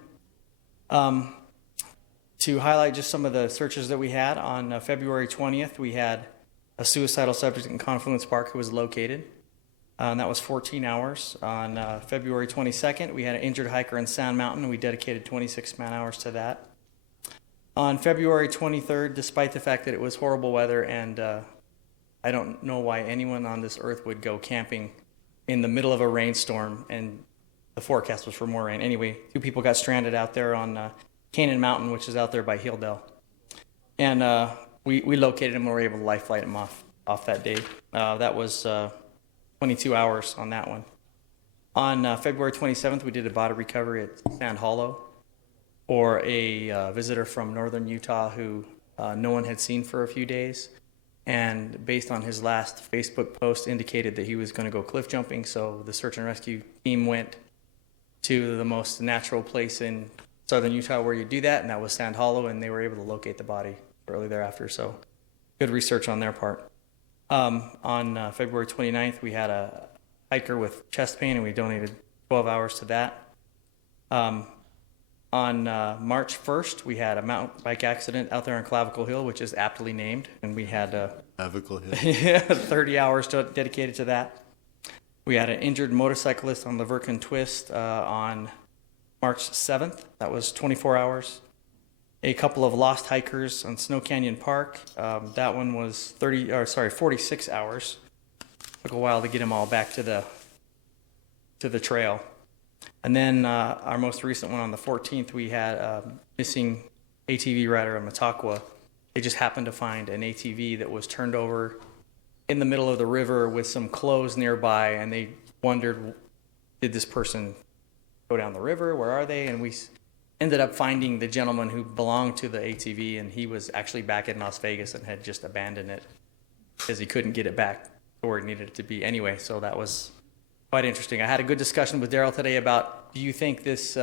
To highlight just some of the searches that we had, on February 20th, we had a suicidal subject in Confluence Park who was located. And that was 14 hours. On February 22nd, we had an injured hiker in Sand Mountain, and we dedicated 26 man-hours to that. On February 23rd, despite the fact that it was horrible weather, and I don't know why anyone on this earth would go camping in the middle of a rainstorm, and the forecast was for more rain. Anyway, 2 people got stranded out there on Canaan Mountain, which is out there by Hilldale. And we located them and were able to life flight them off that day. That was 22 hours on that one. On February 27th, we did a body recovery at Sand Hollow for a visitor from northern Utah who no one had seen for a few days. And based on his last Facebook post, indicated that he was going to go cliff jumping. So the search and rescue team went to the most natural place in southern Utah where you do that, and that was Sand Hollow, and they were able to locate the body early thereafter. So good research on their part. On February 29th, we had a hiker with chest pain, and we donated 12 hours to that. On March 1st, we had a mountain bike accident out there on Clavicle Hill, which is aptly named, and we had Clavicle Hill. 30 hours dedicated to that. We had an injured motorcyclist on the Verkin Twist on March 7th. That was 24 hours. A couple of lost hikers on Snow Canyon Park. That one was 46 hours. Took a while to get them all back to the trail. And then our most recent one on the 14th, we had a missing ATV rider in Mataqua. They just happened to find an ATV that was turned over in the middle of the river with some clothes nearby, and they wondered, did this person go down the river? Where are they? And we ended up finding the gentleman who belonged to the ATV, and he was actually back in Las Vegas and had just abandoned it because he couldn't get it back to where it needed it to be anyway. So that was quite interesting. I had a good discussion with Daryl today about, do you think this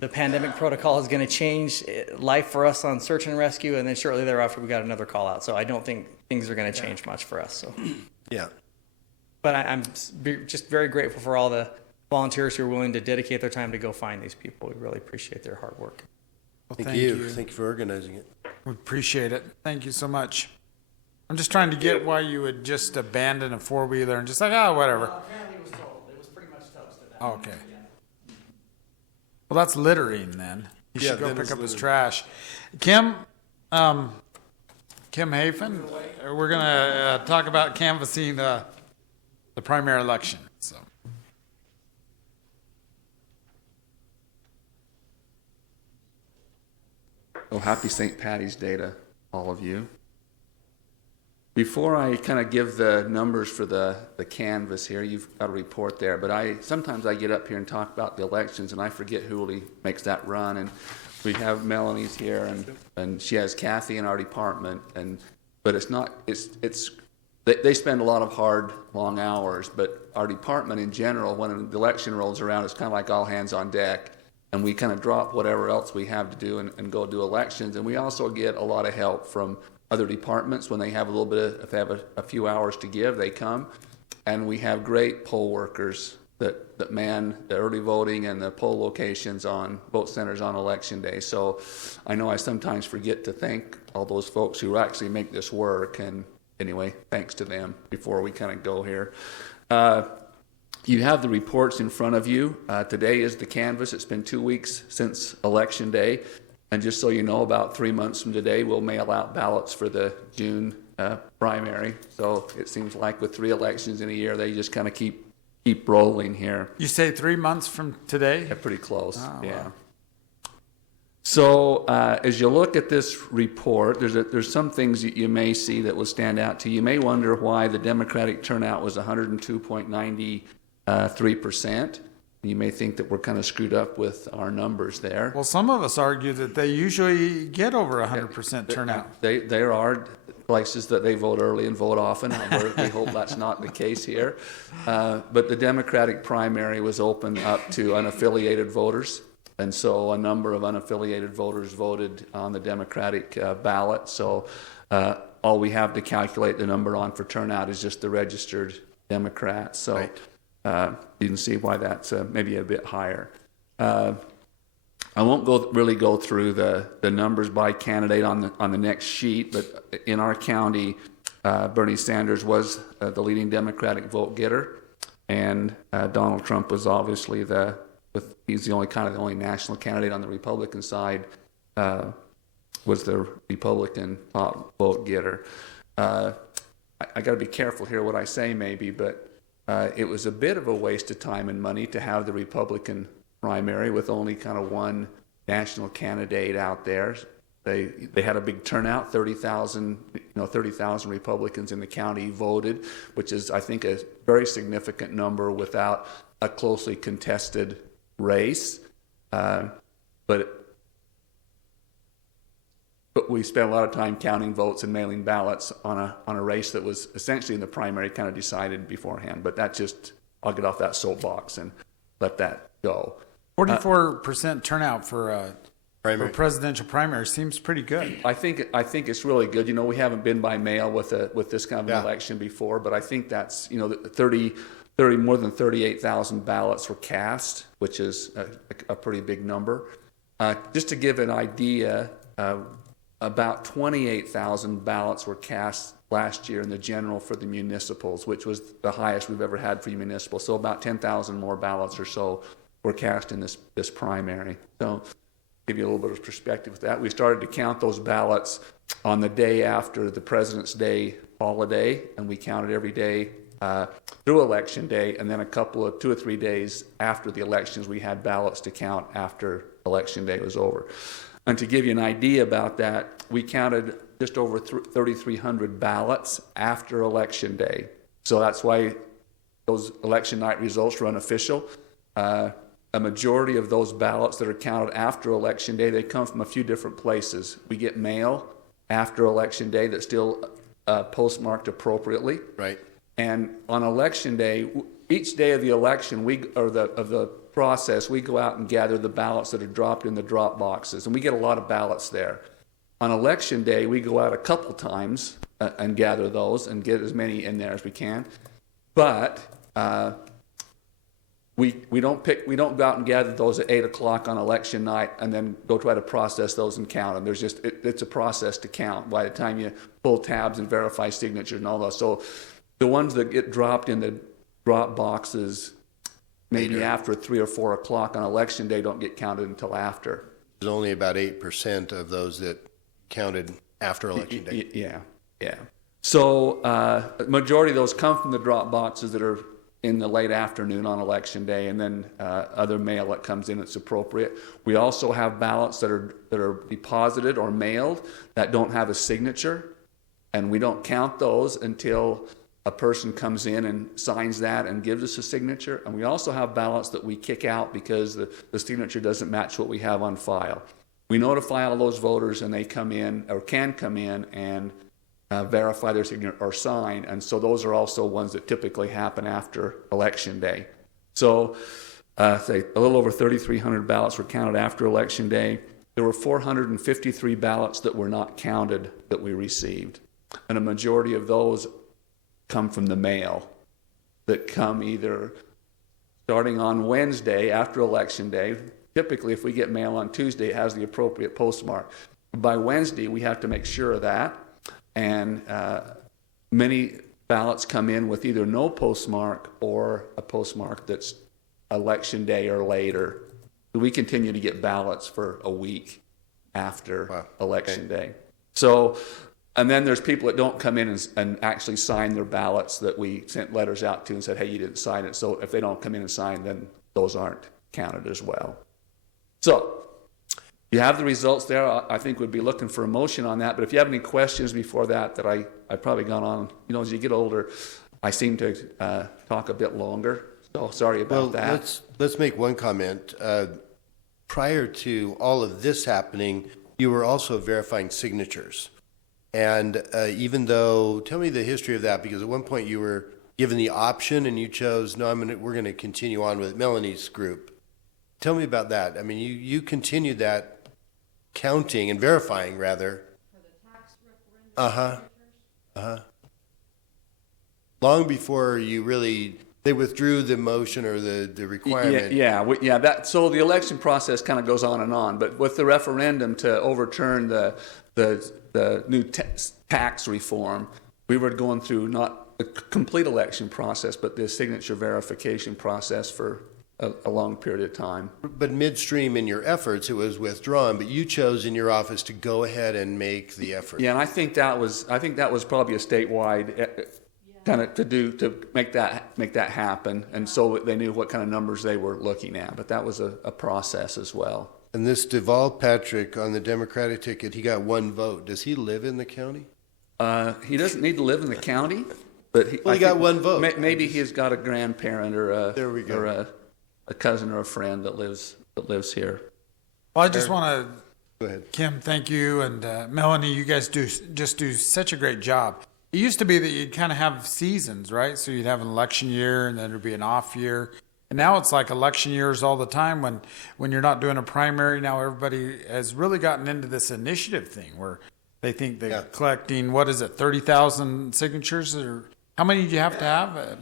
the pandemic protocol is going to change life for us on search and rescue? And then shortly thereafter, we got another call out. So I don't think things are going to change much for us. So, Yeah. but I'm just very grateful for all the volunteers who are willing to dedicate their time to go find these people. We really appreciate their hard work. Well, Thank you. Thank you for organizing it. We appreciate it. Thank you so much. I'm just trying to get why you would just abandon a four-wheeler and just like, oh, whatever. Apparently it was told. It was pretty much toast at that. Oh, okay. Well, that's littering then. He Yeah, should go then pick it's up his littering. trash. Kim Hafen, we're going to talk about canvassing the primary election. So. Oh, happy St. Patty's Day to all of you. Before I kind of give the numbers for the canvas here, you've got a report there, but sometimes I get up here and talk about the elections and I forget who really makes that run. And we have Melanie's here and she has Kathy in our department, but it's not, they spend a lot of hard, long hours, but our department in general, when the election rolls around, it's kind of like all hands on deck. And we kind of drop whatever else we have to do and go do elections. And we also get a lot of help from other departments when they have a little bit of, if they have a few hours to give, they come. And we have great poll workers that man the early voting and the poll locations on vote centers on election day. So I know I sometimes forget to thank all those folks who actually make this work. And anyway, thanks to them before we kind of go here. You have the reports in front of you. Today is the canvass. It's been 2 weeks since Election Day. And just so you know, about 3 months from today, we'll mail out ballots for the June primary. So it seems like with 3 elections in a year, they just kind of keep rolling here. You say 3 months from today? Yeah, pretty close, Oh, yeah. wow. So as you look at this report, there's some things that you may see that will stand out to you. You may wonder why the Democratic turnout was 102.93%. You may think that we're kind of screwed up with our numbers there. Well, some of us argue that they usually get over 100% turnout. There are places that they vote early and vote often. We hope that's not the case here. But the Democratic primary was open up to unaffiliated voters. And so a number of unaffiliated voters voted on the Democratic ballot. So all we have to calculate the number on for turnout is just the registered Democrats. So you can see why that's maybe a bit higher. I won't really go through the numbers by candidate on the next sheet, but in our county, Bernie Sanders was the leading Democratic vote getter, and Donald Trump was obviously he's the only national candidate on the Republican side, was the Republican top vote getter. I got to be careful here what I say maybe, but it was a bit of a waste of time and money to have the Republican primary with only kind of one national candidate out there. They had a big turnout, 30,000 Republicans in the county voted, which is, I think, a very significant number without a closely contested race. But we spent a lot of time counting votes and mailing ballots on a race that was essentially in the primary kind of decided beforehand. But I'll get off that soapbox and let that go. 44% turnout for Primary. presidential primary seems pretty good. I think it's really good. You know, we haven't been by mail with this kind of an election before, but I think that's, more than 38,000 ballots were cast, which is a pretty big number. Just to give an idea, about 28,000 ballots were cast last year in the general for the municipals, which was the highest we've ever had for municipal. So about 10,000 more ballots or so were cast in this primary. So give you a little bit of perspective with that. We started to count those ballots on the day after the President's Day holiday, and we counted every day through Election Day, and then 2 or 3 days after the elections, we had ballots to count after Election Day was over. And to give you an idea about that, we counted just over 3,300 ballots after Election Day. So that's why those election night results were unofficial. a majority of those ballots that are counted after Election Day, they come from a few different places. We get mail after Election Day that's still postmarked appropriately. Right. And on Election Day, each day of the election, of the process, we go out and gather the ballots that are dropped in the drop boxes, and we get a lot of ballots there. On Election Day, we go out a couple times and gather those and get as many in there as we can. But we don't go out and gather those at 8 o'clock on election night and then go try to process those and count them. There's just it's a process to count by the time you pull tabs and verify signatures and all that. So the ones that get dropped in the drop boxes maybe after 3 or 4 o'clock on election day don't get counted until after. There's only about 8% of those that counted after election day. Yeah. So majority of those come from the drop boxes that are in the late afternoon on election day, and then other mail that comes in that's appropriate. We also have ballots that are deposited or mailed that don't have a signature, and we don't count those until a person comes in and signs that and gives us a signature. And we also have ballots that we kick out because the signature doesn't match what we have on file. We notify all those voters, and they come in or can come in and verify their signature or sign, and so those are also ones that typically happen after Election Day. So, say a little over 3,300 ballots were counted after Election Day. There were 453 ballots that were not counted that we received, and a majority of those come from the mail that come either starting on Wednesday after Election Day. Typically, if we get mail on Tuesday, it has the appropriate postmark. By Wednesday, we have to make sure of that. And many ballots come in with either no postmark or a postmark that's election day or later. We continue to get ballots for a week after election day. So, and then there's people that don't come in and actually sign their ballots that we sent letters out to and said, hey, you didn't sign it. So if they don't come in and sign, then those aren't counted as well. So, you have the results there. I think we'd be looking for a motion on that. But if you have any questions before that I've probably gone on, as you get older, I seem to talk a bit longer. So sorry about that. Let's make one comment. Prior to all of this happening, you were also verifying signatures. And even though, tell me the history of that, because at one point you were given the option and you chose, no, we're going to continue on with Melanie's group. Tell me about that. I mean, you continued that counting and verifying, rather. For the tax referendum. Long before they withdrew the motion or the requirement. So the election process kind of goes on and on. But with the referendum to overturn the new tax reform, we were going through not the complete election process, but the signature verification process for a long period of time. But midstream in your efforts, it was withdrawn, but you chose in your office to go ahead and make the effort. Yeah, and I think that was probably a statewide kind of to make that happen, and so they knew what kind of numbers they were looking at. But that was a process as well. And this Deval Patrick on the Democratic ticket, he got one vote. Does he live in the county? He doesn't need to live in the county, but he got one vote. Maybe he's got a grandparent or there we go. a cousin or a friend that lives here. Well, I just want to, go ahead. Kim, thank you, and Melanie, you guys do such a great job. It used to be that you'd kind of have seasons, right? So you'd have an election year, and then there'd be an off year. And now it's like election years all the time when you're not doing a primary. Now everybody has really gotten into this initiative thing where they think they're collecting, 30,000 signatures? Or how many do you have to have?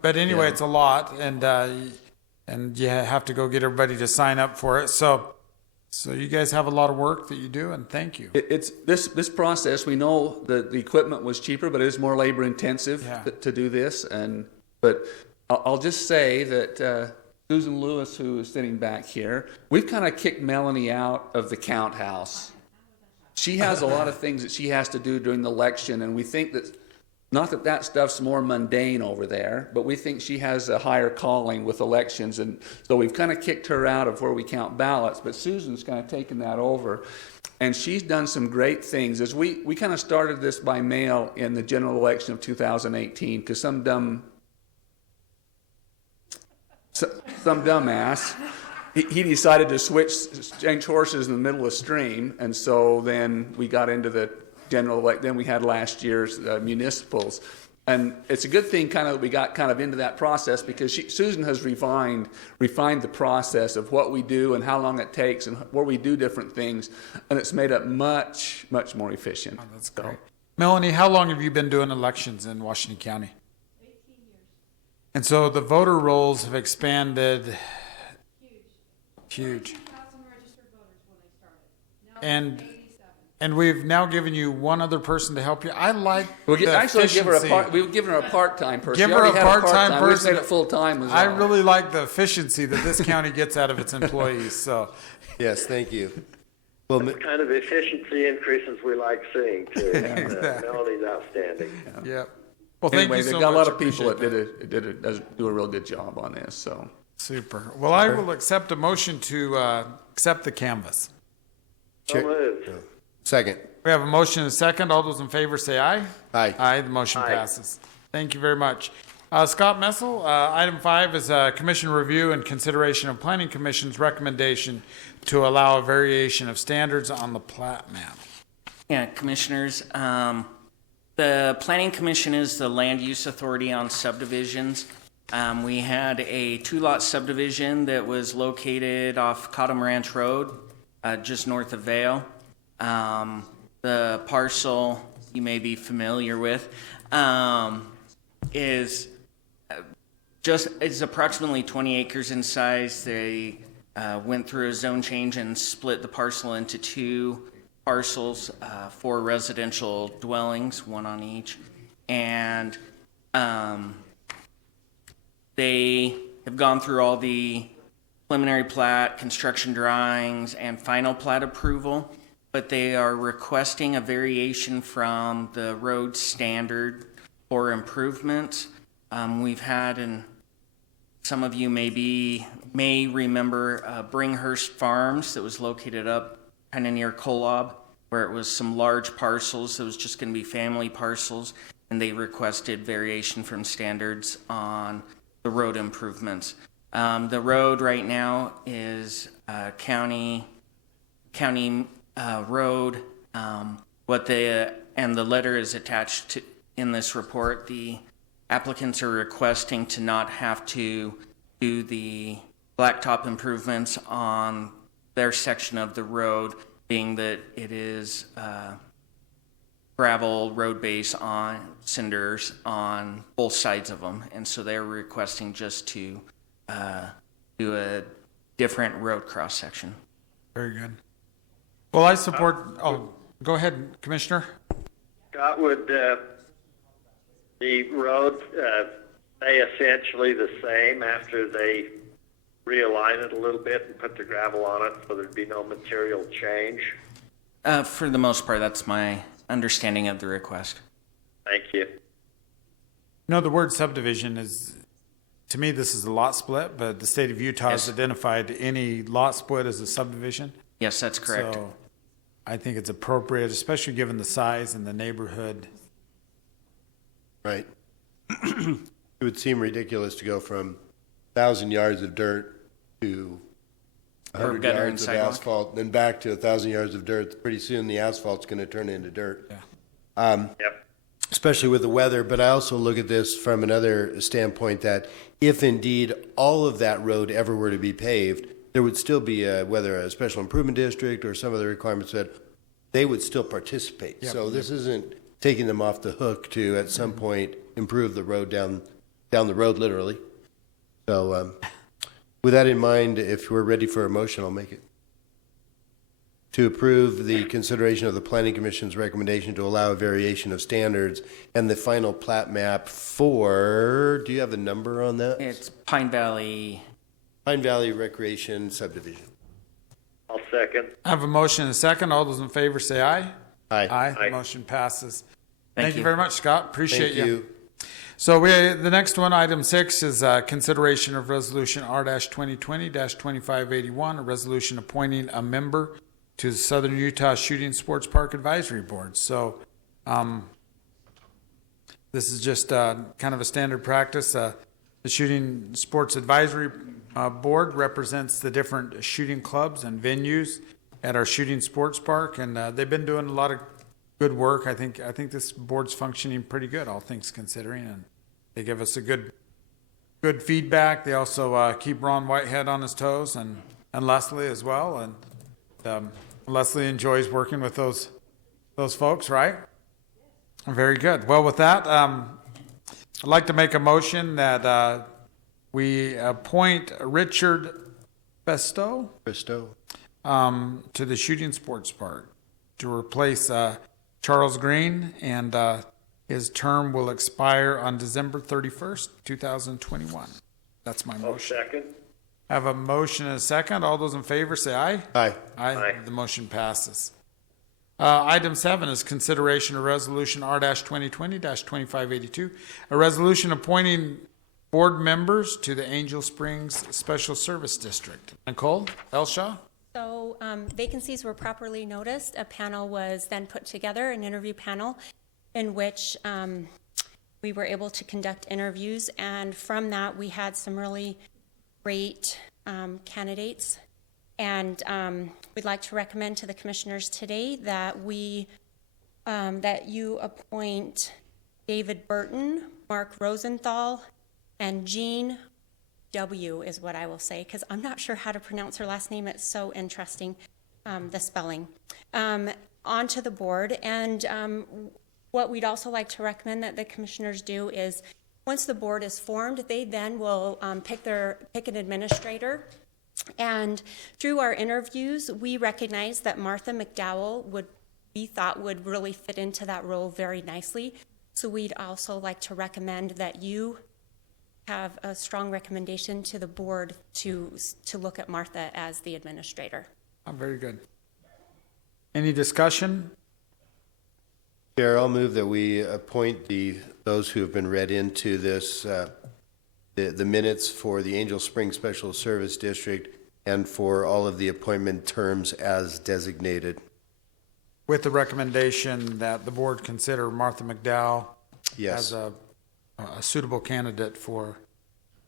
But anyway, it's a lot, and you have to go get everybody to sign up for it. So you guys have a lot of work that you do, and thank you. It's this process. We know that the equipment was cheaper, but it is more labor intensive to do this. But I'll just say that Susan Lewis, who is sitting back here, we've kind of kicked Melanie out of the count house. She has a lot of things that she has to do during the election, and we think that. Not that stuff's more mundane over there, but we think she has a higher calling with elections, and so we've kind of kicked her out of where we count ballots, but Susan's kind of taken that over, and she's done some great things. As we kind of started this by mail in the general election of 2018, because some dumb some dumbass, he decided to change horses in the middle of the stream, and so then we got into the general, then we had last year's municipals. And it's a good thing kind of we got kind of into that process because Susan has refined the process of what we do and how long it takes and where we do different things, and it's made it much, much more efficient. Oh, that's great. Melanie, how long have you been doing elections in Washington County? 18 years. And so the voter rolls have expanded. Huge. 2,000 registered voters when I started. Now And it's 87. and we've now given you one other person to help you. I like We'll the actually give her efficiency. we've given her a part-time person. Give She her a already had part-time We've person. made it full-time as well. I really like the efficiency that this county gets out of its employees. So, Yes, thank you. Well, The kind of efficiency increases we like seeing too. Melody's outstanding. yeah. Well, thank Anyway, you they've so got much. a lot of people that Appreciate do a real good job on this, so. Super. Well, I will accept a motion to accept the canvas. So moved. second. We have a motion and a second. All those in favor say aye. Aye. Aye, the motion passes. Thank you very much. Scott Messel, item 5 is commission review and consideration of planning commission's recommendation to allow a variation of standards on the plat map. Yeah, commissioners, the planning commission is the land use authority on subdivisions. We had a 2-lot subdivision that was located off Cottom Ranch Road, just north of Vale. The parcel you may be familiar with is approximately 20 acres in size. They went through a zone change and split the parcel into 2 parcels, 4 residential dwellings, 1 on each. And they have gone through all the preliminary plat, construction drawings, and final plat approval, but they are requesting a variation from the road standard for improvements. We've had, and some of you may remember Bringhurst Farms that was located up kind of near Kolob, where it was some large parcels. It was just going to be family parcels, and they requested variation from standards on the road improvements. The road right now is county road. And the letter is attached to in this report. The applicants are requesting to not have to do the blacktop improvements on their section of the road, being that it is gravel road base on cinders on both sides of them, and so they're requesting just to do a different road cross section. Very good. Well, I support, go ahead, Commissioner. Scott, would the road stay essentially the same after they realign it a little bit and put the gravel on it so there'd be no material change? For the most part, that's my understanding of the request. Thank you. No, the word subdivision is, to me, this is a lot split, but the state of Utah has Yes. identified any lot split as a subdivision. Yes, that's correct. So I think it's appropriate, especially given the size and the neighborhood. Right. It would seem ridiculous to go from 1,000 yards of dirt to Or 100 gutter and yards of sidewalk. asphalt, then back to 1,000 yards of dirt. Pretty soon, the asphalt's going to turn into dirt. Yep. Especially with the weather, but I also look at this from another standpoint that if indeed all of that road ever were to be paved, there would still be whether a special improvement district or some other requirements that they would still participate. Yep. So this isn't taking them off the hook to at some point improve the road down the road literally. So with that in mind, if we're ready for a motion, I'll make it. To approve the consideration of the Planning Commission's recommendation to allow a variation of standards and the final plat map for, do you have a number on that? It's Pine Valley. Pine Valley Recreation Subdivision. I'll second. I have a motion and a second. All those in favor say aye. Aye. Aye. Aye. Motion passes. Thank Thank you you. very much, Scott. Appreciate Thank you. So the next one, item 6, is consideration of resolution R-2020-2581, a resolution appointing a member to the Southern Utah Shooting Sports Park Advisory Board. So this is just kind of a standard practice. The Shooting Sports Advisory Board represents the different shooting clubs and venues at our shooting sports park, and they've been doing a lot of good work. I think this board's functioning pretty good, all things considering, and they give us a good feedback. They also keep Ron Whitehead on his toes, and Leslie as well. And Leslie enjoys working with those folks, right? Very good. Well, with that, I'd like to make a motion that we appoint Richard Bestow to the Shooting Sports Park to replace Charles Green, and his term will expire on December 31st, 2021. That's my motion. Second. I have a motion and a second. All those in favor say aye. Aye. Aye. The motion passes. Item 7 is consideration of resolution R-2020-2582, a resolution appointing board members to the Angel Springs Special Service District. Nicole Elshaw? So vacancies were properly noticed. A panel was then put together, an interview panel, in which we were able to conduct interviews. And from that, we had some really great candidates. And we'd like to recommend to the commissioners today that that you appoint David Burton, Mark Rosenthal, and Jean W. is what I will say, because I'm not sure how to pronounce her last name. It's so interesting, the spelling. Onto the board. And what we'd also like to recommend that the commissioners do is, once the board is formed, they then will pick an administrator. And through our interviews, we recognize that Martha McDowell we thought would really fit into that role very nicely. So we'd also like to recommend that you have a strong recommendation to the board to look at Martha as the administrator. Oh, very good. Any discussion? Chair, I'll move that we appoint those who have been read into this, the minutes for the Angel Springs Special Service District and for all of the appointment terms as designated. With the recommendation that the board consider Martha McDowell Yes. as a suitable candidate for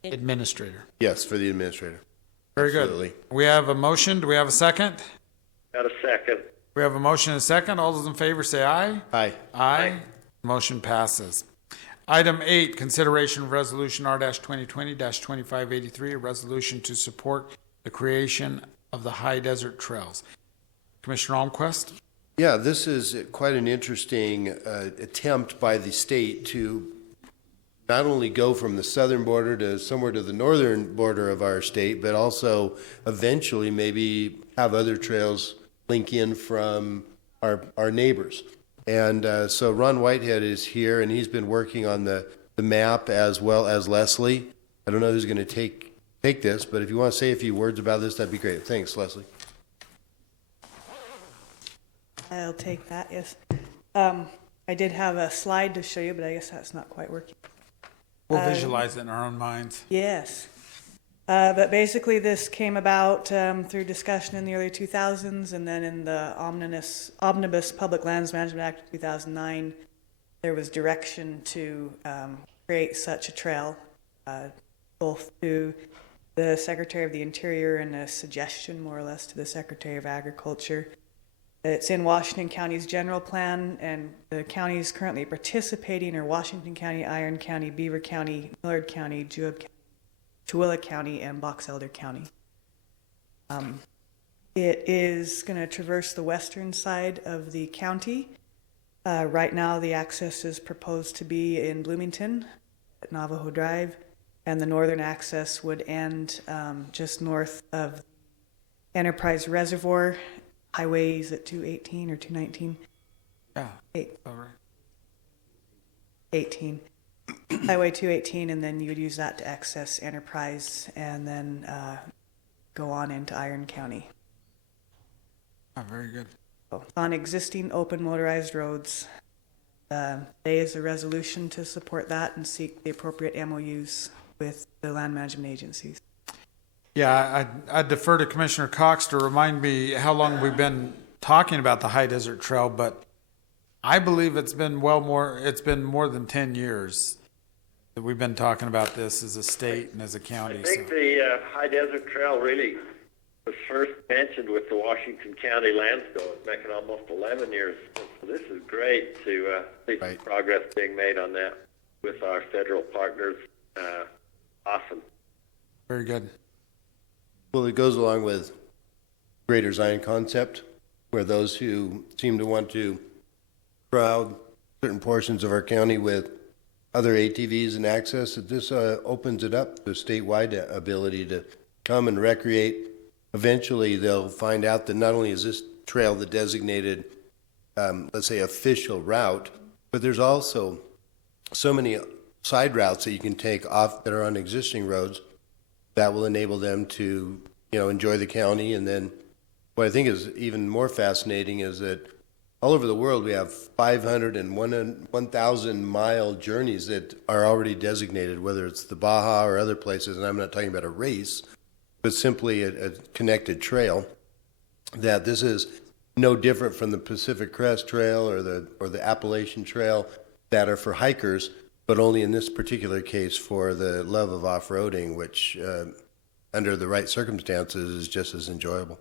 administrator. Yes, for the administrator. Very Absolutely. good. We have a motion. Do we have a second? Got a second. We have a motion and a second. All those in favor say aye. Aye. Aye. Motion passes. Item 8, consideration of resolution R-2020-2583, a resolution to support the creation of the High Desert Trails. Commissioner Almquist? Yeah, this is quite an interesting attempt by the state to not only go from the southern border to somewhere to the northern border of our state, but also eventually maybe have other trails link in from our neighbors. And so Ron Whitehead is here, and he's been working on the map as well as Leslie. I don't know who's going to take this, but if you want to say a few words about this, that'd be great. Thanks, Leslie. I'll take that, yes. I did have a slide to show you, but I guess that's not quite working. We'll visualize it in our own minds. Yes. But basically this came about through discussion in the early 2000s, and then in the Omnibus Public Lands Management Act of 2009, there was direction to create such a trail, both to the Secretary of the Interior and a suggestion more or less to the Secretary of Agriculture. It's in Washington County's general plan, and the counties currently participating are Washington County, Iron County, Beaver County, Millard County, Juab County, Tooele County, and Box Elder County. It is going to traverse the western side of the county. Right now, the access is proposed to be in Bloomington at Navajo Drive, and the northern access would end just north of Enterprise Reservoir. Highway, is it 218 or 219? Yeah. All right. 18. Highway 218, and then you would use that to access Enterprise and then go on into Iron County. Oh, very good. So, on existing open motorized roads, today is a resolution to support that and seek the appropriate MOUs with the land management agencies. Yeah, I defer to Commissioner Cox to remind me how long we've been talking about the High Desert Trail, but I believe it's been more than 10 years. that we've been talking about this as a state and as a county. I think the High Desert Trail really was first mentioned with the Washington County Land School. It's making almost 11 years. So this is great to see some progress being made on that with our federal partners. Awesome. Very good. Well, it goes along with Greater Zion concept, where those who seem to want to crowd certain portions of our county with other ATVs and access, that this opens it up to statewide ability to come and recreate. Eventually, they'll find out that not only is this trail the designated, let's say, official route, but there's also so many side routes that you can take off that are on existing roads that will enable them to, enjoy the county. And then what I think is even more fascinating is that all over the world, we have 500 and 1,000 mile journeys that are already designated, whether it's the Baja or other places. And I'm not talking about a race, but simply a connected trail. That this is no different from the Pacific Crest Trail or the Appalachian Trail that are for hikers, but only in this particular case for the love of off-roading, which under the right circumstances is just as enjoyable.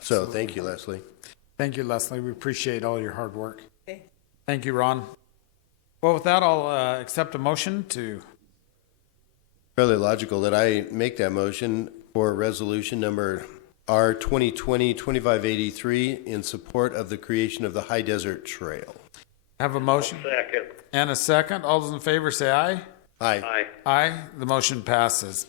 So thank you, Leslie. Thank you, Leslie. We appreciate all your hard work. Okay. Thank you, Ron. Well, with that, I'll accept a motion to... Fairly logical that I make that motion for resolution number R 2020-2583 in support of the creation of the High Desert Trail. Have a motion? Second. And a second. All those in favor say aye. Aye. Aye. Aye. The motion passes.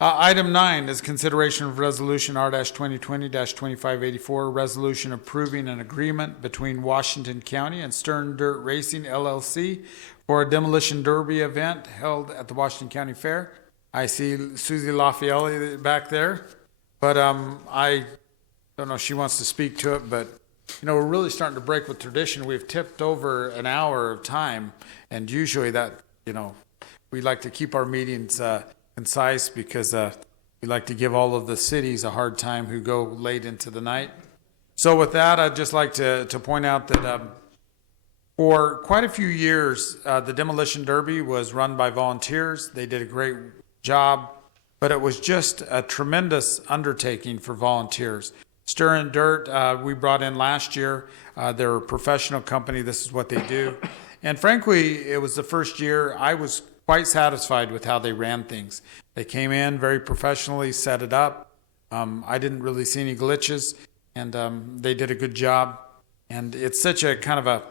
Item 9 is consideration of resolution R-2020-2584, resolution approving an agreement between Washington County and Stern Dirt Racing LLC for a demolition derby event held at the Washington County Fair. I see Susie Lafayette back there, but I don't know if she wants to speak to it, but we're really starting to break with tradition. We've tipped over an hour of time, and usually that, we like to keep our meetings concise because we like to give all of the cities a hard time who go late into the night. So with that, I'd just like to point out that for quite a few years, the Demolition Derby was run by volunteers. They did a great job, but it was just a tremendous undertaking for volunteers. Stir and Dirt, we brought in last year. They're a professional company. This is what they do. And frankly, it was the first year I was quite satisfied with how they ran things. They came in very professionally, set it up. I didn't really see any glitches, and they did a good job. And it's such a kind of a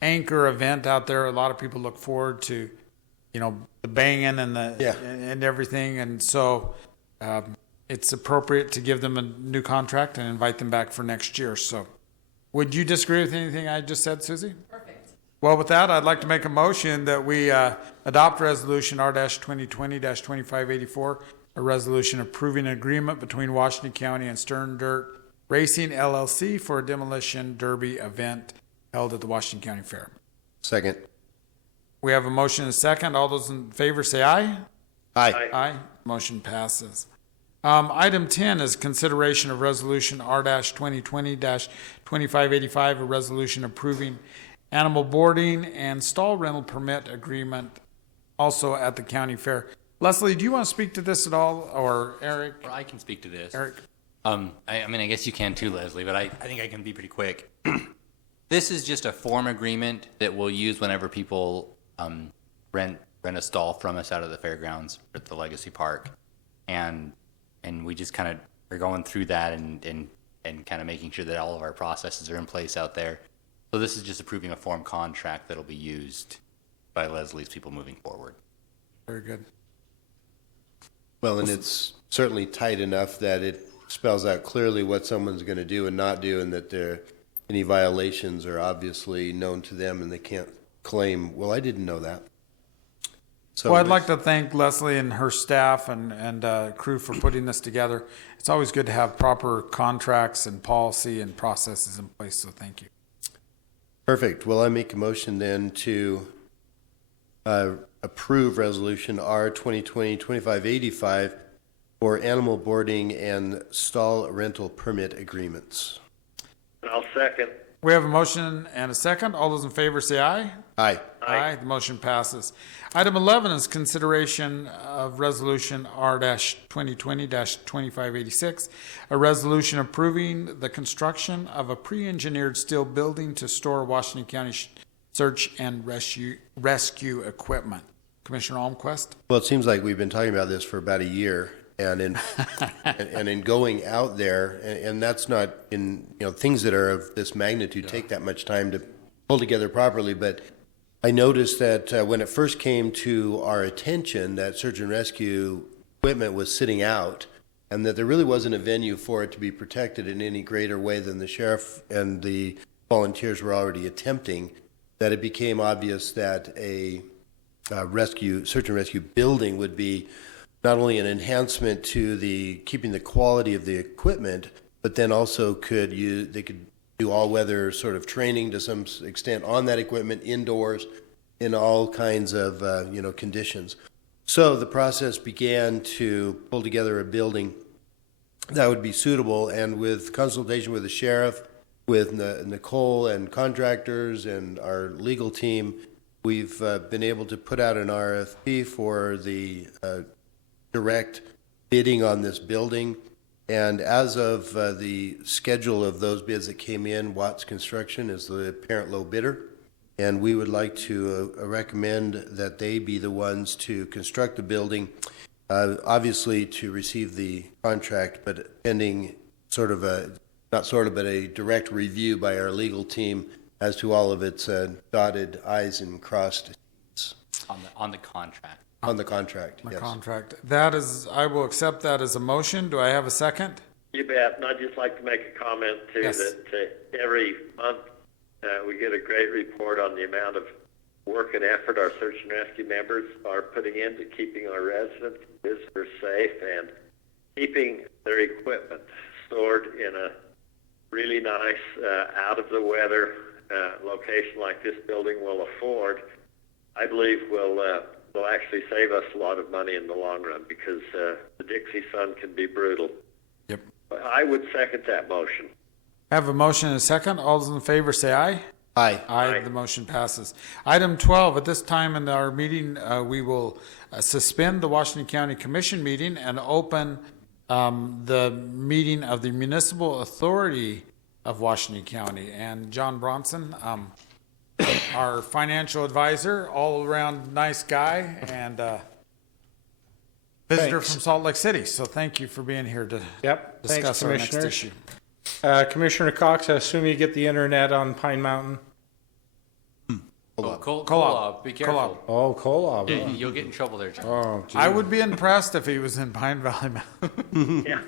anchor event out there. A lot of people look forward to, the banging and and everything. And so it's appropriate to give them a new contract and invite them back for next year. So would you disagree with anything I just said, Susie? Perfect. Well, with that, I'd like to make a motion that we adopt resolution R-2020-2584, a resolution approving an agreement between Washington County and Stern Dirt Racing LLC for a demolition derby event held at the Washington County Fair. Second. We have a motion and a second. All those in favor say aye. Aye. Aye. Motion passes. Item 10 is consideration of resolution R-2020-2585, a resolution approving animal boarding and stall rental permit agreement also at the county fair. Leslie, do you want to speak to this at all, or Eric? Or I can speak to this. Eric? I guess you can too, Leslie, but I think I can be pretty quick. This is just a form agreement that we'll use whenever people rent a stall from us out of the fairgrounds at the Legacy Park. And we just kind of are going through that and kind of making sure that all of our processes are in place out there. So this is just approving a form contract that'll be used by Leslie's people moving forward. Very good. Well, and it's certainly tight enough that it spells out clearly what someone's going to do and not do, and that any violations are obviously known to them, and they can't claim, well, I didn't know that. So Well, I'd like to thank Leslie and her staff and crew for putting this together. It's always good to have proper contracts and policy and processes in place, so thank you. Perfect. Well, I make a motion then to approve resolution R 2020-2585 for animal boarding and stall rental permit agreements. And I'll second. We have a motion and a second. All those in favor say aye. Aye. Aye. The motion passes. Item 11 is consideration of Resolution R-2020-2586, a resolution approving the construction of a pre-engineered steel building to store Washington County search and rescue equipment. Commissioner Almquist? Well, it seems like we've been talking about this for about a year, and in and in going out there, and that's not in, you know, things that are of this magnitude take that much time to pull together properly. But I noticed that when it first came to our attention that search and rescue equipment was sitting out, and that there really wasn't a venue for it to be protected in any greater way than the sheriff and the volunteers were already attempting, that it became obvious that a search and rescue building would be not only an enhancement to the keeping the quality of the equipment, but then also they could do all-weather sort of training to some extent on that equipment indoors in all kinds of conditions. So the process began to pull together a building that would be suitable, and with consultation with the sheriff, with Nicole and contractors and our legal team, we've been able to put out an RFP for the direct bidding on this building. And as of the schedule of those bids that came in, Watts Construction is the apparent low bidder. And we would like to recommend that they be the ones to construct the building, obviously to receive the contract, but pending but a direct review by our legal team as to all of its dotted I's and crossed T's. On the contract. On the contract, The yes. contract. That is, I will accept that as a motion. Do I have a second? You bet. And I'd just like to make a comment, too, Yes. that every month we get a great report on the amount of work and effort our search and rescue members are putting into keeping our residents and visitors safe and keeping their equipment stored in a really nice, out-of-the-weather location like this building will afford. I believe will actually save us a lot of money in the long run, because the Dixie sun can be brutal. Yep. I would second that motion. I have a motion and a second. All those in favor say aye. Aye. Aye. The motion passes. Item 12, at this time in our meeting, we will suspend the Washington County Commission meeting and open the meeting of the Municipal Authority of Washington County. And John Bronson, our financial advisor, all-around nice guy, and visitor Thanks. from Salt Lake City. So thank you for being here to discuss Thanks, our next Commissioners. issue. Commissioner Cox, I assume you get the internet on Pine Mountain? Kolob, be careful. Oh, Kolob. You'll get in trouble there, John. Oh, gee. I would be impressed if he was in Pine Valley Mountain. Yeah.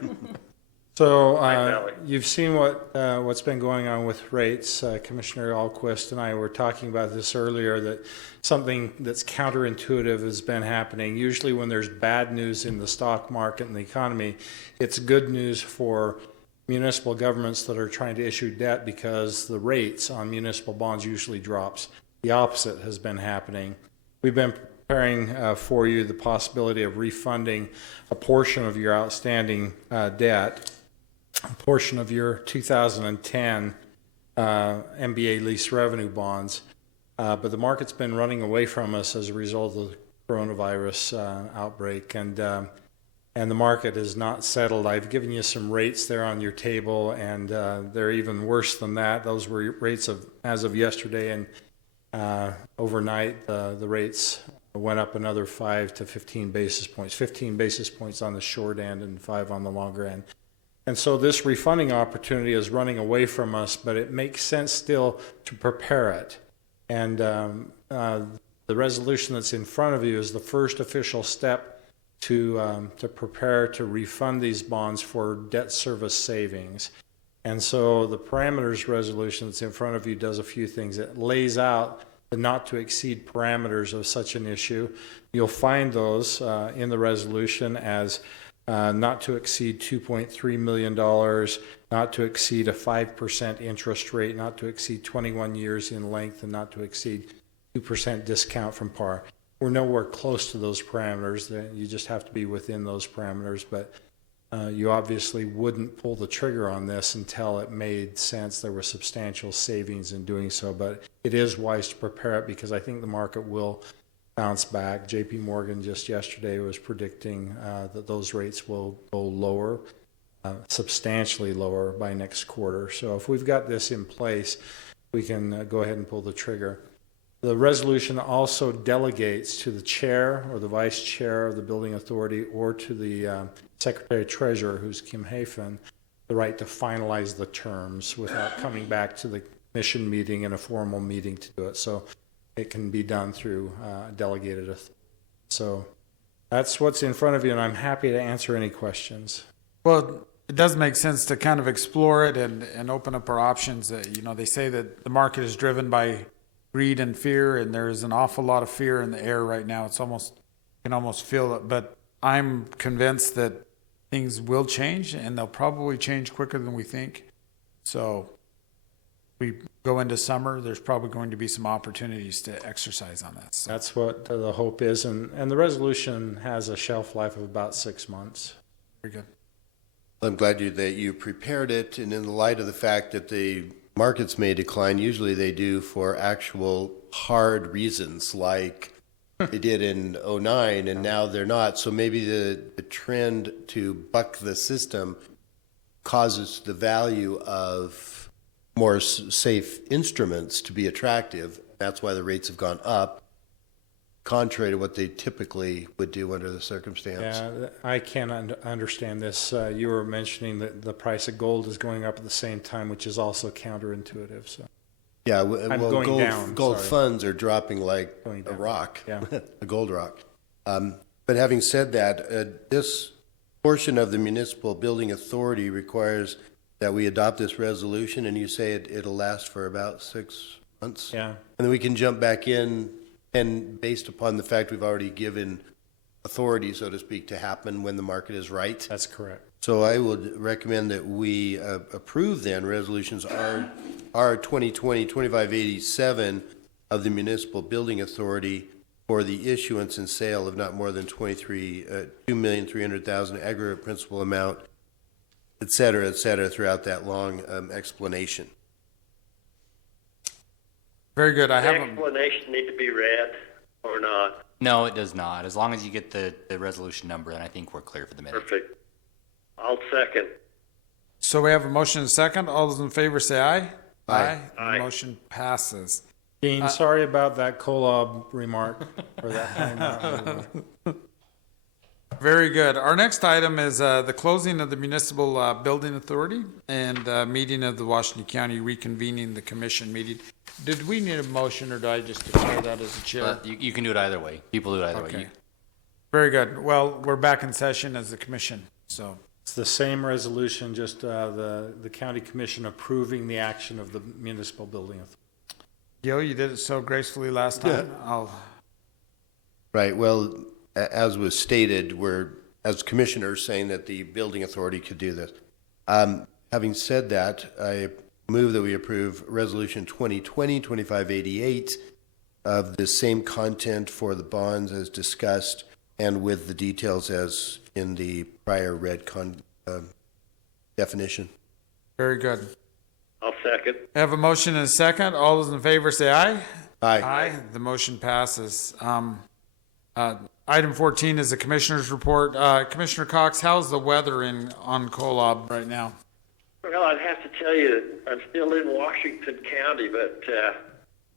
So Valley. you've seen what's been going on with rates. Commissioner Alquist and I were talking about this earlier, that something that's counterintuitive has been happening. Usually when there's bad news in the stock market and the economy, it's good news for municipal governments that are trying to issue debt, because the rates on municipal bonds usually drops. The opposite has been happening. We've been preparing for you the possibility of refunding a portion of your outstanding debt, a portion of your 2010 MBA lease revenue bonds, but the market's been running away from us as a result of the coronavirus outbreak, and the market is not settled. I've given you some rates there on your table, and they're even worse than that. Those were rates as of yesterday, and overnight the rates went up another 5 to 15 basis points, 15 basis points on the short end and 5 on the longer end. And so this refunding opportunity is running away from us, but it makes sense still to prepare it. And the resolution that's in front of you is the first official step to prepare to refund these bonds for debt service savings. And so the parameters resolution that's in front of you does a few things. It lays out the not to exceed parameters of such an issue. You'll find those in the resolution as not to exceed $2.3 million, not to exceed a 5% interest rate, not to exceed 21 years in length, and not to exceed 2% discount from par. We're nowhere close to those parameters. You just have to be within those parameters. But You obviously wouldn't pull the trigger on this until it made sense. There were substantial savings in doing so, but it is wise to prepare it because I think the market will bounce back. JP Morgan just yesterday was predicting that those rates will go lower, substantially lower by next quarter. So if we've got this in place, we can go ahead and pull the trigger. The resolution also delegates to the chair or the vice chair of the building authority or to the secretary treasurer, who's Kim Hafen, the right to finalize the terms without coming back to the commission meeting and a formal meeting to do it. So it can be done through delegated authority. So that's what's in front of you, and I'm happy to answer any questions. Well, it does make sense to kind of explore it and open up our options. You know, they say that the market is driven by greed and fear, and there is an awful lot of fear in the air right now. It's almost, you can almost feel it, but I'm convinced that things will change, and they'll probably change quicker than we think. So we go into summer, there's probably going to be some opportunities to exercise on that. So that's what the hope is, and the resolution has a shelf life of about 6 months. Very good. I'm glad that you prepared it, and in the light of the fact that the markets may decline, usually they do for actual hard reasons, like they did in 2009, and now they're not. So maybe the trend to buck the system causes the value of more safe instruments to be attractive. That's why the rates have gone up, contrary to what they typically would do under the circumstance. Yeah, I can't understand this. You were mentioning that the price of gold is going up at the same time, which is also counterintuitive. So yeah, well, gold funds are dropping like a rock, a gold rock. But having said that, this portion of the municipal building authority requires that we adopt this resolution, and you say it'll last for about 6 months? Yeah. And then we can jump back in, and based upon the fact we've already given authority, so to speak, to happen when the market is right. That's correct. So I would recommend that we approve then resolutions R 2020-2587 of the Municipal Building Authority for the issuance and sale of not more than $2,300,000 aggregate principal amount, et cetera, throughout that long explanation. Very good. Does the explanation need to be read or not? No, it does not. As long as you get the resolution number, then I think we're clear for the minute. Perfect. I'll second. So we have a motion and a second. All those in favor say aye. Aye. Aye. Motion passes. Dean, sorry about that Kolob remark or that remark. Very good. Our next item is the closing of the Municipal Building Authority and meeting of the Washington County reconvening the commission meeting. Did we need a motion, or do I just declare that as a chair? You can do it either way. People do it either way. Very good. Well, we're back in session as the commission, so. It's the same resolution, just the county commission approving the action of the municipal building authority. Gil, you did it so gracefully last time. Right. Well, as was stated, we're, as commissioners, saying that the building authority could do this. Having said that, I move that we approve Resolution 2020-2588 of the same content for the bonds as discussed and with the details as in the prior read definition. Very good. I'll second. I have a motion and a second. All those in favor say aye. Aye. Aye. The motion passes. Item 14 is the commissioner's report. Commissioner Cox, how's the weather on Kolob right now? Well, I'd have to tell you, I'm still in Washington County, but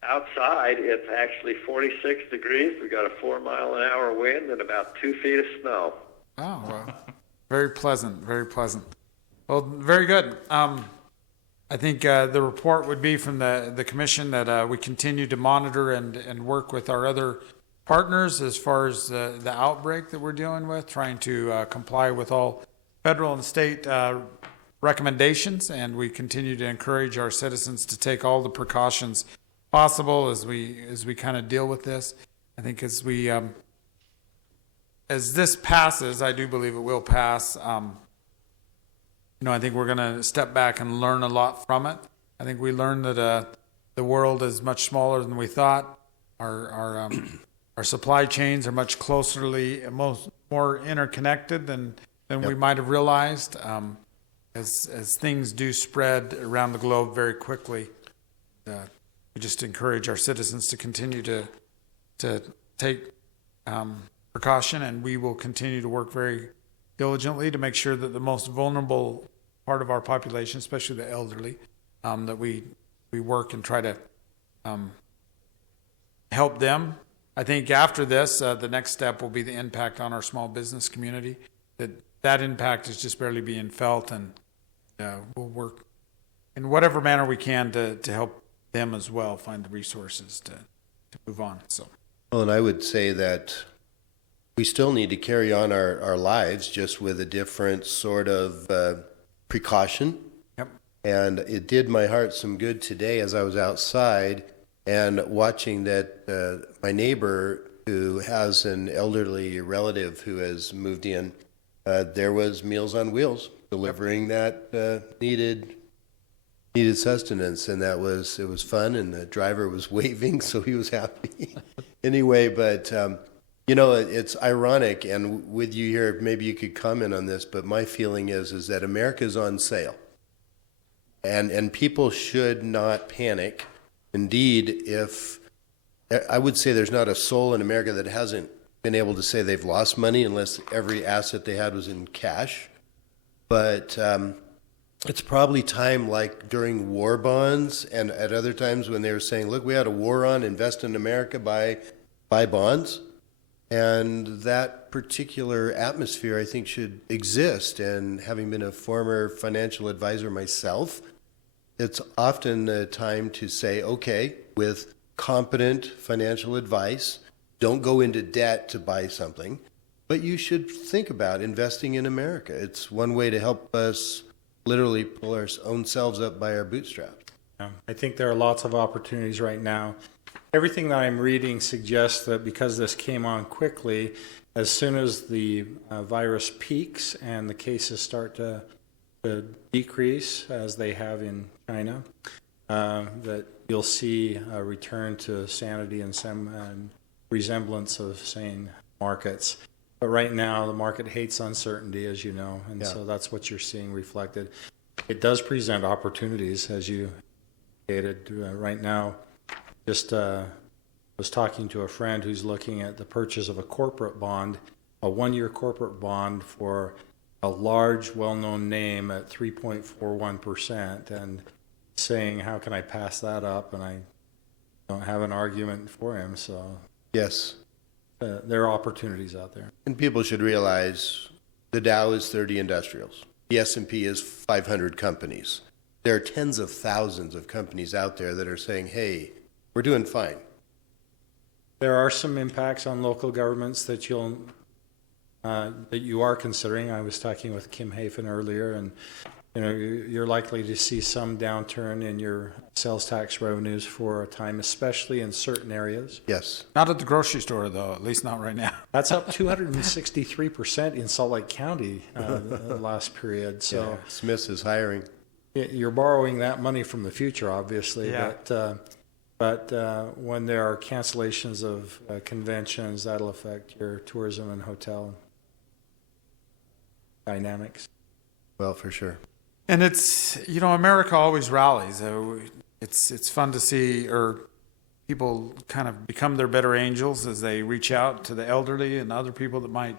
outside it's actually 46 degrees. We got a 4-mile-an-hour wind and about 2 feet of snow. Oh, well, very pleasant, very pleasant. Well, very good. I think the report would be from the commission that we continue to monitor and work with our other partners as far as the outbreak that we're dealing with, trying to comply with all federal and state recommendations, and we continue to encourage our citizens to take all the precautions possible as we kind of deal with this. I think as this passes, I do believe it will pass. I think we're going to step back and learn a lot from it. I think we learned that the world is much smaller than we thought. Our supply chains are much more interconnected than than we might have realized. As things do spread around the globe very quickly, we just encourage our citizens to continue to take precaution, and we will continue to work very diligently to make sure that the most vulnerable part of our population, especially the elderly, that we work and try to help them. I think after this, the next step will be the impact on our small business community. That impact is just barely being felt, and we'll work in whatever manner we can to help them as well find the resources to move on. So, Well, and I would say that we still need to carry on our lives, just with a different sort of precaution. Yep. And it did my heart some good today as I was outside and watching that my neighbor, who has an elderly relative who has moved in, there was Meals on Wheels delivering that needed sustenance, and it was fun, and the driver was waving, so he was happy. Anyway, but it's ironic, and with you here, maybe you could comment on this, but my feeling is that America's on sale, and people should not panic. Indeed, I would say there's not a soul in America that hasn't been able to say they've lost money unless every asset they had was in cash. But it's probably time, like during war bonds and at other times when they were saying, look, we had a war on, invest in America, buy bonds. And that particular atmosphere, I think, should exist. And having been a former financial advisor myself, it's often a time to say, okay, with competent financial advice, don't go into debt to buy something, but you should think about investing in America. It's one way to help us literally pull our own selves up by our bootstraps. Yeah, I think there are lots of opportunities right now. Everything that I'm reading suggests that because this came on quickly, as soon as the virus peaks and the cases start to decrease, as they have in China, that you'll see a return to sanity and some resemblance of sane markets. But right now, the market hates uncertainty, as you know, and so that's what you're seeing reflected. It does present opportunities, as you stated. Right now, just was talking to a friend who's looking at the purchase of a corporate bond, a one-year corporate bond for a large, well-known name at 3.41%, and saying, how can I pass that up? And I don't have an argument for him, so. Yes. There are opportunities out there. And people should realize the Dow is 30 industrials. The S&P is 500 companies. There are tens of thousands of companies out there that are saying, hey, we're doing fine. There are some impacts on local governments that that you are considering. I was talking with Kim Hafen earlier, and you're likely to see some downturn in your sales tax revenues for a time, especially in certain areas. Yes. Not at the grocery store, though, at least not right now. That's up 263% in Salt Lake County the last period. So yeah, Smith's is hiring. You're borrowing that money from the future, obviously, but when there are cancellations of conventions, that'll affect your tourism and hotel dynamics. Well, for sure. And it's, America always rallies. It's fun to see people kind of become their better angels as they reach out to the elderly and other people that might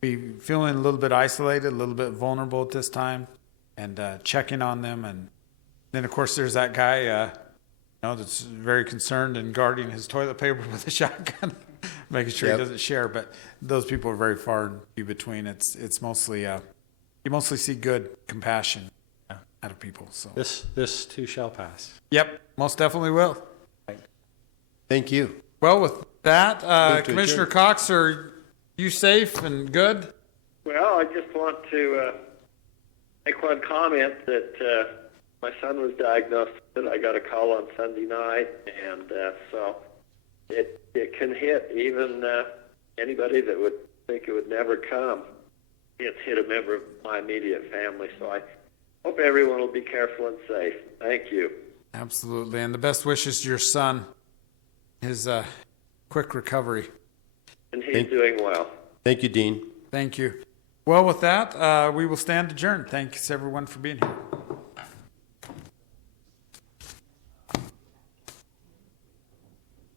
be feeling a little bit isolated, a little bit vulnerable at this time, and checking on them. And then, of course, there's that guy that's very concerned and guarding his toilet paper with a shotgun, making sure he doesn't share. But those people are very far in between. It's mostly you mostly see good compassion out of people. So this too shall pass. Yep, most definitely will. Thank you. Well, with that, Commissioner Cox, are you safe and good? Well, I just want to make one comment that my son was diagnosed and I got a call on Sunday night, and so it can hit even anybody that would think it would never come. It's hit a member of my immediate family, so I hope everyone will be careful and safe. Thank you. Absolutely, and the best wishes to your son, his quick recovery. And he's doing well. Thank you, Dean. Thank you. Well, with that, we will stand adjourned. Thanks, everyone, for being here.